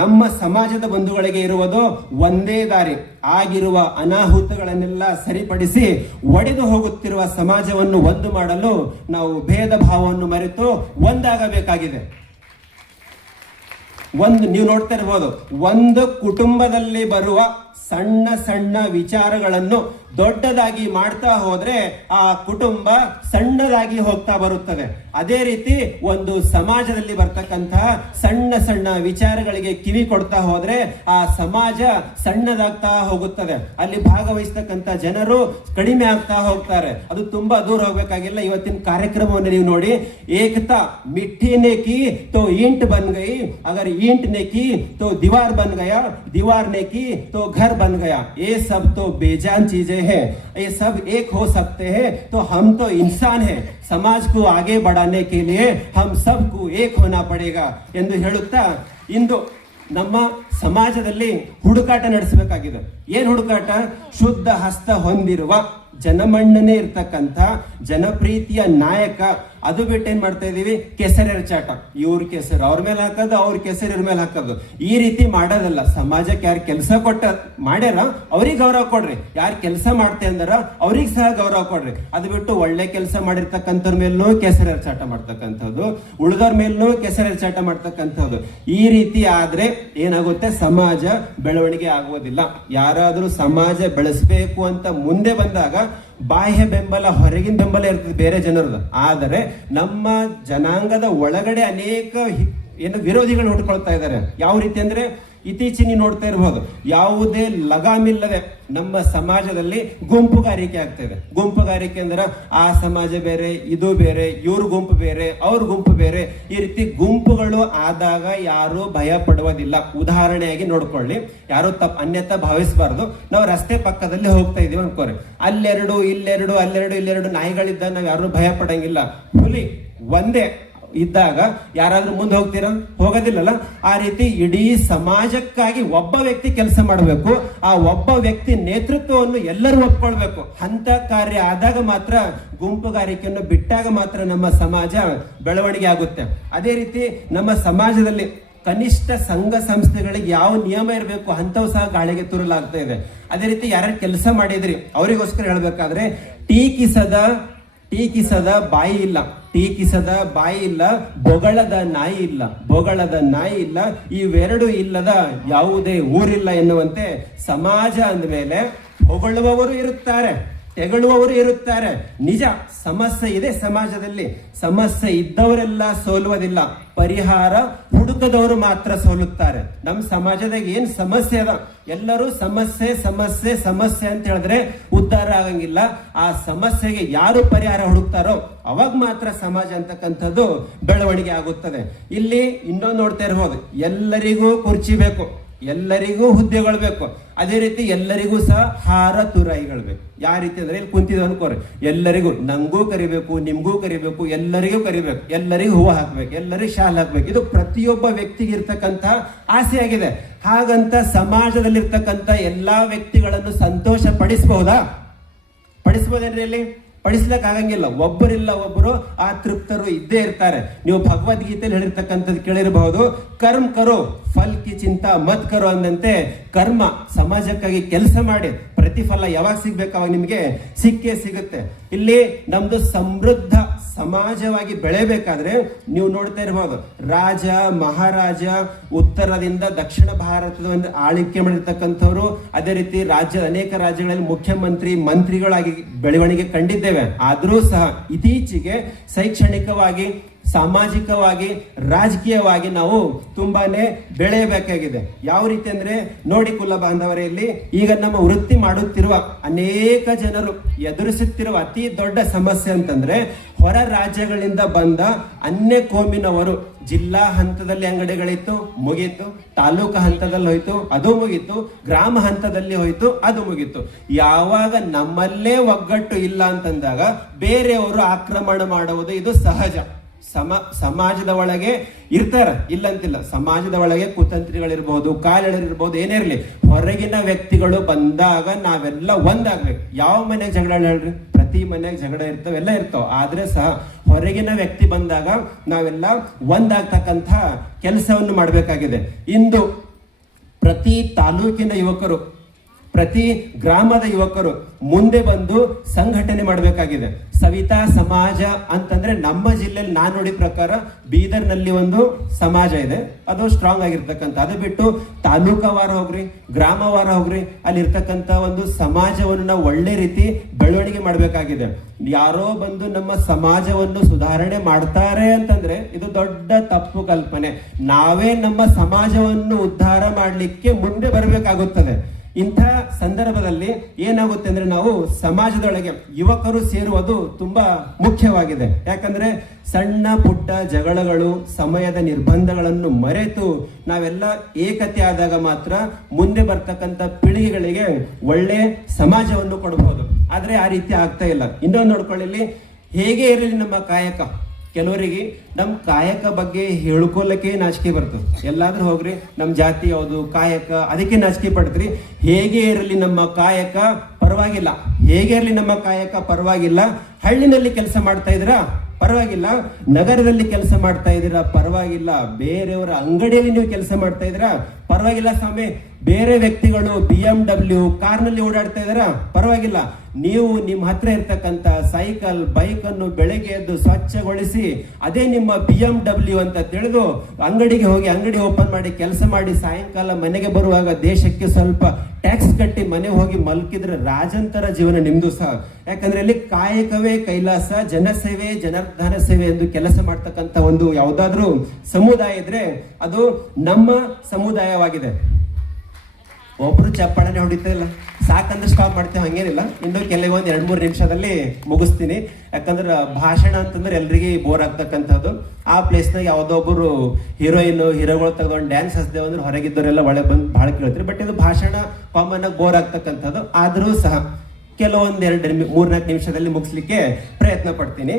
ನಮ್ಮ ಸಮಾಜದ ಬಂಧುಗಳಿಗೆ ಇರುವುದು ಒಂದೇ ದಾರಿ. ಆಗಿರುವ ಅನಾಹುತಗಳನ್ನೆಲ್ಲ ಸರಿಪಡಿಸಿ ಒಡೆದು ಹೋಗುತ್ತಿರುವ ಸಮಾಜವನ್ನು ಒಂದು ಮಾಡಲು ನಾವು ಭೇದ ಭಾವವನ್ನು ಮರೆತು ಒಂದಾಗಬೇಕಾಗಿದೆ. ನೀವು ನೋಡ್ತಾ ಇರ್ಬೋದು, ಒಂದು ಕುಟುಂಬದಲ್ಲಿ ಬರುವ ಸಣ್ಣ ಸಣ್ಣ ವಿಚಾರಗಳನ್ನು ದೊಡ್ಡದಾಗಿ ಮಾಡ್ತಾ ಹೋದ್ರೆ ಆ ಕುಟುಂಬ ಸಣ್ಣದಾಗಿ ಹೋಗ್ತಾ ಬರುತ್ತದೆ. ಅದೇ ರೀತಿ ಒಂದು ಸಮಾಜದಲ್ಲಿ ಬರ್ತಕ್ಕಂತಹ ಸಣ್ಣ ಸಣ್ಣ ವಿಚಾರಗಳಿಗೆ ಕಿವಿ ಕೊಡ್ತಾ ಹೋದ್ರೆ ಆ ಸಮಾಜ ಸಣ್ಣದಾಗ್ತಾ ಹೋಗುತ್ತದೆ. ಅಲ್ಲಿ ಭಾಗವಹಿಸ್ತಕ್ಕಂಥ ಜನರು ಕಡಿಮೆ ಆಗ್ತಾ ಹೋಗ್ತಾರೆ. ಅದು ತುಂಬಾ ದೂರ ಹೋಗ್ಬೇಕಾಗಿಲ್ಲ. ಇವತ್ತಿನ ಕಾರ್ಯಕ್ರಮವನ್ನು ನೀವು ನೋಡಿ, ಏಕತಾ ಮಿಠ್ಠಿ ನೆ ಕಿ ತೋ ಈಂಟ್ ಬನ್ ಗಯಿ, ಅಗರ್ ईंट ने की तो दीवार बन गया, दीवार ने की तो घर बन गया. ये सब तो बेजान चीजें हैं. ये सब एक हो सकते हैं तो हम तो इंसान हैं. समाज को आगे बढ़ाने के लिए हम सबको एक होना पड़ेगा ಎಂದು ಹೇಳುತ್ತಾ ಇಂದು ನಮ್ಮ ಸಮಾಜದಲ್ಲಿ ಹುಡುಕಾಟ ನಡೆಸಬೇಕಾಗಿದೆ. ಏನ್ ಹುಡುಕಾಟ? ಶುದ್ಧ ಹಸ್ತ ಹೊಂದಿರುವ ಜನಮನ್ನಣೆ ಇರ್ತಕ್ಕಂಥ ಜನಪ್ರೀತಿಯ ನಾಯಕ. ಅದು ಬಿಟ್ಟು ಏನ್ ಮಾಡ್ತಾ ಇದೀವಿ? ಕೆಸರೆರಚಾಟ. ಇವ್ರ ಕೆಸರು ಅವ್ರ ಮೇಲೆ ಹಾಕೋದು, ಅವ್ರ ಕೆಸರು ಇವ್ರ ಮೇಲೆ ಹಾಕೋದು. ಈ ರೀತಿ ಮಾಡೋದಲ್ಲ. ಸಮಾಜಕ್ಕೆ ಯಾರು ಕೆಲಸ ಕೊಟ್ಟ ಮಾಡ್ಯಾರ ಅವ್ರಿಗೆ ಗೌರವ ಕೊಡ್ರಿ. ಯಾರು ಕೆಲಸ ಮಾಡ್ತೆ ಅಂದಾರ ಅವ್ರಿಗೆ ಸಹ ಗೌರವ ಕೊಡ್ರಿ. ಅದು ಬಿಟ್ಟು ಒಳ್ಳೆ ಕೆಲಸ ಮಾಡಿರ್ತಕ್ಕಂಥವ್ರ ಮೇಲೂ ಕೆಸರೆರಚಾಟ ಮಾಡ್ತಕ್ಕಂಥದ್ದು, ಉಳಿದವ್ರ ಮೇಲೂ ಕೆಸರೆರಚಾಟ ಮಾಡ್ತಕ್ಕಂಥದ್ದು. ಈ ರೀತಿ ಆದ್ರೆ ಏನಾಗುತ್ತೆ? ಸಮಾಜ ಬೆಳವಣಿಗೆ ಆಗುವುದಿಲ್ಲ. ಯಾರಾದ್ರೂ ಸಮಾಜ ಬೆಳೆಸಬೇಕು ಅಂತ ಮುಂದೆ ಬಂದಾಗ ಬಾಹ್ಯ ಬೆಂಬಲ, ಹೊರಗಿನ ಬೆಂಬಲ ಇರ್ತದೆ ಬೇರೆ ಜನರದು. ಆದರೆ ನಮ್ಮ ಜನಾಂಗದ ಒಳಗಡೆ ಅನೇಕ ವಿರೋಧಿಗಳು ಹುಟ್ಟುಕೊಳ್ತಾ ಇದ್ದಾರೆ. ಯಾವ ರೀತಿ ಅಂದ್ರೆ ಇತ್ತೀಚೆಗೆ ನೋಡ್ತಾ ಇರಬಹುದು, ಯಾವುದೇ ಲಗಾಮಿಲ್ಲದೆ ನಮ್ಮ ಸಮಾಜದಲ್ಲಿ ಗುಂಪುಗಾರಿಕೆ ಆಗ್ತಾ ಇದೆ. ಗುಂಪುಗಾರಿಕೆ ಅಂದ್ರೆ ಆ ಸಮಾಜ ಬೇರೆ, ಇದು ಬೇರೆ, ಇವ್ರ ಗುಂಪು ಬೇರೆ, ಅವ್ರ ಗುಂಪು ಬೇರೆ. ಈ ರೀತಿ ಗುಂಪುಗಳು ಆದಾಗ ಯಾರು ಭಯ ಪಡುವುದಿಲ್ಲ. ಉದಾಹರಣೆಯಾಗಿ ನೋಡ್ಕೊಳ್ಳಿ, ಯಾರು ಅನ್ಯತಾ ಭಾವಿಸಬಾರ್ದು. ನಾವು ರಸ್ತೆ ಪಕ್ಕದಲ್ಲಿ ಹೋಗ್ತಾ ಇದೀವಿ ಅನ್ಕೋರಿ, ಅಲ್ಲೆರಡು ಇಲ್ಲೆರಡು, ಅಲ್ಲೆರಡು ಇಲ್ಲೆರಡು ನಾಯಿಗಳಿದ್ದ ನಾವು ಯಾರು ಭಯ ಪಡಂಗಿಲ್ಲ. ಹುಲಿ ಒಂದೇ ಇದ್ದಾಗ ಯಾರಾದ್ರೂ ಮುಂದೆ ಹೋಗ್ತೀರಾ? ಹೋಗೋದಿಲ್ಲಲ್ಲ. ಆ ರೀತಿ ಇಡೀ ಸಮಾಜಕ್ಕಾಗಿ ಒಬ್ಬ ವ್ಯಕ್ತಿ ಕೆಲಸ ಮಾಡಬೇಕು. ಆ ಒಬ್ಬ ವ್ಯಕ್ತಿ ನೇತೃತ್ವವನ್ನು ಎಲ್ಲರೂ ಒಪ್ಕೊಳ್ಬೇಕು. ಅಂತ ಕಾರ್ಯ ಆದಾಗ ಮಾತ್ರ, ಗುಂಪುಗಾರಿಕೆಯನ್ನು ಬಿಟ್ಟಾಗ ಮಾತ್ರ ನಮ್ಮ ಸಮಾಜ ಬೆಳವಣಿಗೆ ಆಗುತ್ತೆ. ಅದೇ ರೀತಿ ನಮ್ಮ ಸಮಾಜದಲ್ಲಿ ಕನಿಷ್ಠ ಸಂಘ ಸಂಸ್ಥೆಗಳಿಗೆ ಯಾವ ನಿಯಮ ಇರಬೇಕು ಅಂತವು ಸಹ ಗಾಳಿಗೆ ತುರಲಾಗ್ತಾ ಇದೆ. ಅದೇ ರೀತಿ ಯಾರು ಕೆಲಸ ಮಾಡಿದ್ರಿ ಅವರಿಗೋಸ್ಕರ ಹೇಳ್ಬೇಕಾದ್ರೆ, ಟೀಕಿಸದ ಬಾಯಿ ಇಲ್ಲ, ಟೀಕಿಸದ ಬಾಯಿ ಇಲ್ಲ, ಬೊಗಳದ ನಾಯಿ ಇಲ್ಲ, ಬೊಗಳದ ನಾಯಿ ಇಲ್ಲ, ಇವೆರಡು ಇಲ್ಲದ ಯಾವುದೇ ಊರಿಲ್ಲ ಎನ್ನುವಂತೆ ಸಮಾಜ ಅಂದಮೇಲೆ ಹೊಗಳುವವರು ಇರುತ್ತಾರೆ, ತೆಗಳುವವರು ಇರುತ್ತಾರೆ. ನಿಜ, ಸಮಸ್ಯೆ ಇದೆ ಸಮಾಜದಲ್ಲಿ. ಸಮಸ್ಯೆ ಇದ್ದವರೆಲ್ಲ ಸೋಲುವುದಿಲ್ಲ, ಪರಿಹಾರ ಹುಡುಕದವರು ಮಾತ್ರ ಸೋಲುತ್ತಾರೆ. ನಮ್ಮ ಸಮಾಜದಾಗ ಏನ್ ಸಮಸ್ಯೆ ಅದ, ಎಲ್ಲರೂ ಸಮಸ್ಯೆ ಸಮಸ್ಯೆ ಸಮಸ್ಯೆ ಅಂತ ಹೇಳಿದ್ರೆ ಉದ್ಧಾರ ಆಗಂಗಿಲ್ಲ. ಆ ಸಮಸ್ಯೆಗೆ ಯಾರು ಪರಿಹಾರ ಹುಡುಕ್ತಾರೋ ಅವಾಗ ಮಾತ್ರ ಸಮಾಜ ಅಂತಕ್ಕಂಥದ್ದು ಬೆಳವಣಿಗೆ ಆಗುತ್ತದೆ. ಇಲ್ಲಿ ಇನ್ನೊಂದು ನೋಡ್ತಾ ಇರಬಹುದು, ಎಲ್ಲರಿಗೂ ಕುರ್ಚಿ ಬೇಕು, ಎಲ್ಲರಿಗೂ ಹುದ್ದೆಗಳು ಬೇಕು. ಅದೇ ರೀತಿ ಎಲ್ಲರಿಗೂ ಸಹ ಹಾರ ತುರಾಯಿಗಳು ಬೇಕು. ಯಾವ ರೀತಿ ಅಂದ್ರೆ ಇಲ್ಲಿ ಕುಂತಿದ್ವಿ ಅನ್ಕೋರಿ, ಎಲ್ಲರಿಗೂ, ನಂಗೂ ಕರಿಬೇಕು, ನಿಮ್ಗೂ ಕರಿಬೇಕು, ಎಲ್ಲರಿಗೂ ಕರಿಬೇಕು, ಎಲ್ಲರಿಗೂ ಹೂವು ಹಾಕ್ಬೇಕು, ಎಲ್ಲರಿಗೂ ಶಾಲ್ ಹಾಕ್ಬೇಕು. ಇದು ಪ್ರತಿಯೊಬ್ಬ ವ್ಯಕ್ತಿಗೆ ಇರ್ತಕ್ಕಂಥ ಆಸೆ ಆಗಿದೆ. ಹಾಗಂತ ಸಮಾಜದಲ್ಲಿರ್ತಕ್ಕಂಥ ಎಲ್ಲಾ ವ್ಯಕ್ತಿಗಳನ್ನು ಸಂತೋಷ ಪಡಿಸಬಹುದೇನ್ರಿ? ಇಲ್ಲಿ ಪಡಿಸ್ಲಕ್ ಆಗಂಗಿಲ್ಲ. ಒಬ್ಬರಿಲ್ಲ ಒಬ್ಬರು ಆ ತೃಪ್ತರು ಇದ್ದೇ ಇರ್ತಾರೆ. ನೀವು ಭಗವದ್ಗೀತೆಯಲ್ಲಿ ಹೇಳಿರ್ತಕ್ಕಂಥದ್ದು ಕೇಳಿರಬಹುದು, ಕರ್ಮ ಕರೋ ಫಲ್ ಕಿ ಚಿಂತಾ ಮತ್ ಕರೋ ಅಂದಂತೆ ಕರ್ಮ ಸಮಾಜಕ್ಕಾಗಿ ಕೆಲಸ ಮಾಡಿ ಪ್ರತಿಫಲ ಯಾವಾಗ ಸಿಗ್ಬೇಕು ಅವಾಗ ನಿಮಗೆ ಸಿಕ್ಕೇ ಸಿಗುತ್ತೆ. ಇಲ್ಲಿ ನಮ್ದು ಸಮೃದ್ಧ ಸಮಾಜವಾಗಿ ಬೆಳೆಬೇಕಾದ್ರೆ ನೀವು ನೋಡ್ತಾ ಇರಬಹುದು, ರಾಜ ಮಹಾರಾಜ ಉತ್ತರದಿಂದ ದಕ್ಷಿಣ ಭಾರತದ ಒಂದು ಆಳ್ವಿಕೆ ಮಾಡಿರ್ತಕ್ಕಂಥವ್ರು, ಅದೇ ರೀತಿ ರಾಜ್ಯದ ಅನೇಕ ರಾಜ್ಯಗಳಲ್ಲಿ ಮುಖ್ಯಮಂತ್ರಿ ಮಂತ್ರಿಗಳಾಗಿ ಬೆಳವಣಿಗೆ ಕಂಡಿದ್ದೇವೆ. ಆದರೂ ಸಹ ಇತ್ತೀಚೆಗೆ ಶೈಕ್ಷಣಿಕವಾಗಿ, ಸಾಮಾಜಿಕವಾಗಿ, ರಾಜಕೀಯವಾಗಿ ನಾವು ತುಂಬಾನೇ ಬೆಳೆಯಬೇಕಾಗಿದೆ. ಯಾವ ರೀತಿ ಅಂದ್ರೆ ನೋಡಿ ಕುಲ ಬಾಂಧವರೇ, ಇಲ್ಲಿ ಈಗ ನಮ್ಮ ವೃತ್ತಿ ಮಾಡುತ್ತಿರುವ ಅನೇಕ ಜನರು ಎದುರಿಸುತ್ತಿರುವ ಅತಿ ದೊಡ್ಡ ಸಮಸ್ಯೆ ಅಂತಂದ್ರೆ ಹೊರ ರಾಜ್ಯಗಳಿಂದ ಬಂದ ಅನ್ಯ ಕೋಮಿನವರು ಜಿಲ್ಲಾ ಹಂತದಲ್ಲಿ ಅಂಗಡಿಗಳಿತ್ತು, ಮುಗೀತು. ತಾಲೂಕು ಹಂತದಲ್ಲಿ ಹೋಯ್ತು, ಅದು ಮುಗೀತು. ಗ್ರಾಮ ಹಂತದಲ್ಲಿ ಹೋಯ್ತು, ಅದು ಮುಗೀತು. ಯಾವಾಗ ನಮ್ಮಲ್ಲೇ ಒಗ್ಗಟ್ಟು ಇಲ್ಲ ಅಂತಂದಾಗ ಬೇರೆಯವರು ಆಕ್ರಮಣ ಮಾಡುವುದು ಇದು ಸಹಜ. ಸಮಾಜದ ಒಳಗೆ ಇರ್ತಾರ, ಇಲ್ಲಂತಿಲ್ಲ. ಸಮಾಜದ ಒಳಗೆ ಕುತಂತ್ರಿಗಳಿರ್ಬಹುದು, ಕಾಲೆಳರಿರ್ಬಹುದು, ಏನೇ ಇರಲಿ, ಹೊರಗಿನ ವ್ಯಕ್ತಿಗಳು ಬಂದಾಗ ನಾವೆಲ್ಲ ಒಂದಾಗ್ಬೇಕು. ಯಾವ ಮನೆಗೆ ಜಗಳ ಹೇಳ್ರಿ, ಪ್ರತಿ ಮನೆಗೆ ಜಗಳ ಇರ್ತಾವ, ಎಲ್ಲ ಇರ್ತಾವ. ಆದ್ರೆ ಸಹ ಹೊರಗಿನ ವ್ಯಕ್ತಿ ಬಂದಾಗ ನಾವೆಲ್ಲ ಒಂದಾಗ್ತಕ್ಕಂಥ ಕೆಲಸವನ್ನು ಮಾಡಬೇಕಾಗಿದೆ. ಇಂದು ಪ್ರತಿ ತಾಲೂಕಿನ ಯುವಕರು, ಪ್ರತಿ ಗ್ರಾಮದ ಯುವಕರು ಮುಂದೆ ಬಂದು ಸಂಘಟನೆ ಮಾಡಬೇಕಾಗಿದೆ. ಸವಿತಾ ಸಮಾಜ ಅಂತಂದ್ರೆ ನಮ್ಮ ಜಿಲ್ಲೆಯಲ್ಲಿ ನಾನು ನೋಡಿದ ಪ್ರಕಾರ ಬೀದರ್ನಲ್ಲಿ ಒಂದು ಸಮಾಜ ಇದೆ, ಅದು ಸ್ಟ್ರಾಂಗ್ ಆಗಿರ್ತಕ್ಕಂಥ. ಅದು ಬಿಟ್ಟು ತಾಲೂಕವಾರ ಹೋಗ್ರಿ, ಗ್ರಾಮವಾರ ಹೋಗ್ರಿ, ಅಲ್ಲಿ ಇರ್ತಕ್ಕಂಥ ಒಂದು ಸಮಾಜವನ್ನು ನಾವು ಒಳ್ಳೆ ರೀತಿ ಬೆಳವಣಿಗೆ ಮಾಡಬೇಕಾಗಿದೆ. ಯಾರೋ ಬಂದು ನಮ್ಮ ಸಮಾಜವನ್ನು ಸುಧಾರಣೆ ಮಾಡ್ತಾರೆ ಅಂತಂದ್ರೆ ಇದು ದೊಡ್ಡ ತಪ್ಪು ಕಲ್ಪನೆ. ನಾವೇ ನಮ್ಮ ಸಮಾಜವನ್ನು ಉದ್ಧಾರ ಮಾಡಲಿಕ್ಕೆ ಮುಂದೆ ಬರಬೇಕಾಗುತ್ತದೆ. ಇಂಥ ಸಂದರ್ಭದಲ್ಲಿ ಏನಾಗುತ್ತೆ ಅಂದ್ರೆ ನಾವು ಸಮಾಜದೊಳಗೆ ಯುವಕರು ಸೇರುವುದು ತುಂಬಾ ಮುಖ್ಯವಾಗಿದೆ. ಯಾಕಂದ್ರೆ ಸಣ್ಣ ಪುಟ್ಟ ಜಗಳಗಳು, ಸಮಯದ ನಿರ್ಬಂಧಗಳನ್ನು ಮರೆತು ನಾವೆಲ್ಲ ಏಕತೆ ಆದಾಗ ಮಾತ್ರ ಮುಂದೆ ಬರ್ತಕ್ಕಂಥ ಪೀಳಿಗೆಗಳಿಗೆ ಒಳ್ಳೆ ಸಮಾಜವನ್ನು ಕೊಡಬಹುದು. ಆದ್ರೆ ಆ ರೀತಿ ಆಗ್ತಾ ಇಲ್ಲ. ಇನ್ನೊಂದು ನೋಡ್ಕೊಳ್ಳಿ, ಹೇಗೆ ಇರಲಿ ನಮ್ಮ ಕಾಯಕ, ಕೆಲವರಿಗೆ ನಮ್ಮ ಕಾಯಕ ಬಗ್ಗೆ ಹೇಳ್ಕೊಳಕ್ಕೆ ನಾಚಿಕೆ ಬರ್ತದೆ. ಎಲ್ಲಾದ್ರೂ ಹೋಗ್ರಿ, ನಮ್ಮ ಜಾತಿ ಯಾವುದು, ಕಾಯಕ, ಅದಕ್ಕೆ ನಾಚಿಕೆ ಪಡ್ತೀರಿ. ಹೇಗೆ ಇರಲಿ ನಮ್ಮ ಕಾಯಕ ಪರವಾಗಿಲ್ಲ, ಹೇಗೆ ಇರಲಿ ನಮ್ಮ ಕಾಯಕ ಪರವಾಗಿಲ್ಲ. ಹಳ್ಳಿನಲ್ಲಿ ಕೆಲಸ ಮಾಡ್ತಾ ಇದ್ದೀರಾ ಪರವಾಗಿಲ್ಲ, ನಗರದಲ್ಲಿ ಕೆಲಸ ಮಾಡ್ತಾ ಇದ್ದೀರಾ ಪರವಾಗಿಲ್ಲ, ಬೇರೆಯವರ ಅಂಗಡಿಯಲ್ಲಿ ನೀವು ಕೆಲಸ ಮಾಡ್ತಾ ಇದ್ದೀರಾ ಪರವಾಗಿಲ್ಲ ಸ್ವಾಮಿ, ಬೇರೆ ವ್ಯಕ್ತಿಗಳು BMW ಕಾರ್ನಲ್ಲಿ ಓಡಾಡ್ತಾ ಇದ್ದಾರಾ ಪರವಾಗಿಲ್ಲ, ನೀವು ನಿಮ್ಮ ಹತ್ರ ಇರ್ತಕ್ಕಂಥ ಸೈಕಲ್, ಬೈಕ್ ಅನ್ನು ಬೆಳಗ್ಗೆ ಎದ್ದು ಸ್ವಚ್ಛಗೊಳಿಸಿ ಅದೇ ನಿಮ್ಮ BMW ಅಂತ ತಿಳಿದು ಅಂಗಡಿಗೆ ಹೋಗಿ ಅಂಗಡಿ ಓಪನ್ ಮಾಡಿ ಕೆಲಸ ಮಾಡಿ ಸಾಯಂಕಾಲ ಮನೆಗೆ ಬರುವಾಗ ದೇಶಕ್ಕೆ ಸ್ವಲ್ಪ ಟ್ಯಾಕ್ಸ್ ಕಟ್ಟಿ ಮನೆ ಹೋಗಿ ಮಲ್ಕಿದ್ರೆ ರಾಜಂತರ ಜೀವನ ನಿಮ್ದು ಸಹ. ಯಾಕಂದ್ರೆ ಇಲ್ಲಿ ಕಾಯಕವೇ ಕೈಲಾಸ, ಜನಸೇವೆ ಜನಾರ್ದನ ಸೇವೆ ಎಂದು ಕೆಲಸ ಮಾಡ್ತಕ್ಕಂಥ ಒಂದು ಯಾವುದಾದ್ರೂ ಸಮುದಾಯ ಇದ್ರೆ ಅದು ನಮ್ಮ ಸಮುದಾಯವಾಗಿದೆ. ಒಬ್ರು ಚಪ್ಪಾಳನೆ ಹೊಡಿತಾ ಇಲ್ಲ, ಸಾಕಂದ್ರೆ ಸ್ಟಾಪ್ ಮಾಡ್ತೇವೆ, ಹಂಗೇನಿಲ್ಲ. ಇನ್ನು ಕೆಲವೊಂದು 2-3 ನಿಮಿಷದಲ್ಲಿ ಮುಗಿಸ್ತೀನಿ. ಯಾಕಂದ್ರೆ ಭಾಷಣ ಅಂತಂದ್ರೆ ಎಲ್ರಿಗೆ ಬೋರ್ ಆಗ್ತಕ್ಕಂಥದ್ದು. ಆ ಪ್ಲೇಸ್ನಾಗ ಯಾವುದೋ ಒಬ್ಬರು ಹೀರೋಗಳು ತಗೊಂಡು ಡ್ಯಾನ್ಸ್ ಹಚ್ದೇವು ಅಂದ್ರೆ ಹೊರಗಿದ್ದವರೆಲ್ಲ ಒಳಗೆ ಬಂದು ಭಾಳ ಕೇಳ್ತಾರೆ. ಬಟ್ ಇದು ಭಾಷಣ ಕಾಮನ್ ಆಗಿ ಬೋರ್ ಆಗ್ತಕ್ಕಂಥದ್ದು. ಆದರೂ ಸಹ ಕೆಲವೊಂದು 2-3-4 ನಿಮಿಷದಲ್ಲಿ ಮುಗಿಸ್ಲಿಕ್ಕೆ ಪ್ರಯತ್ನ ಪಡ್ತೀನಿ.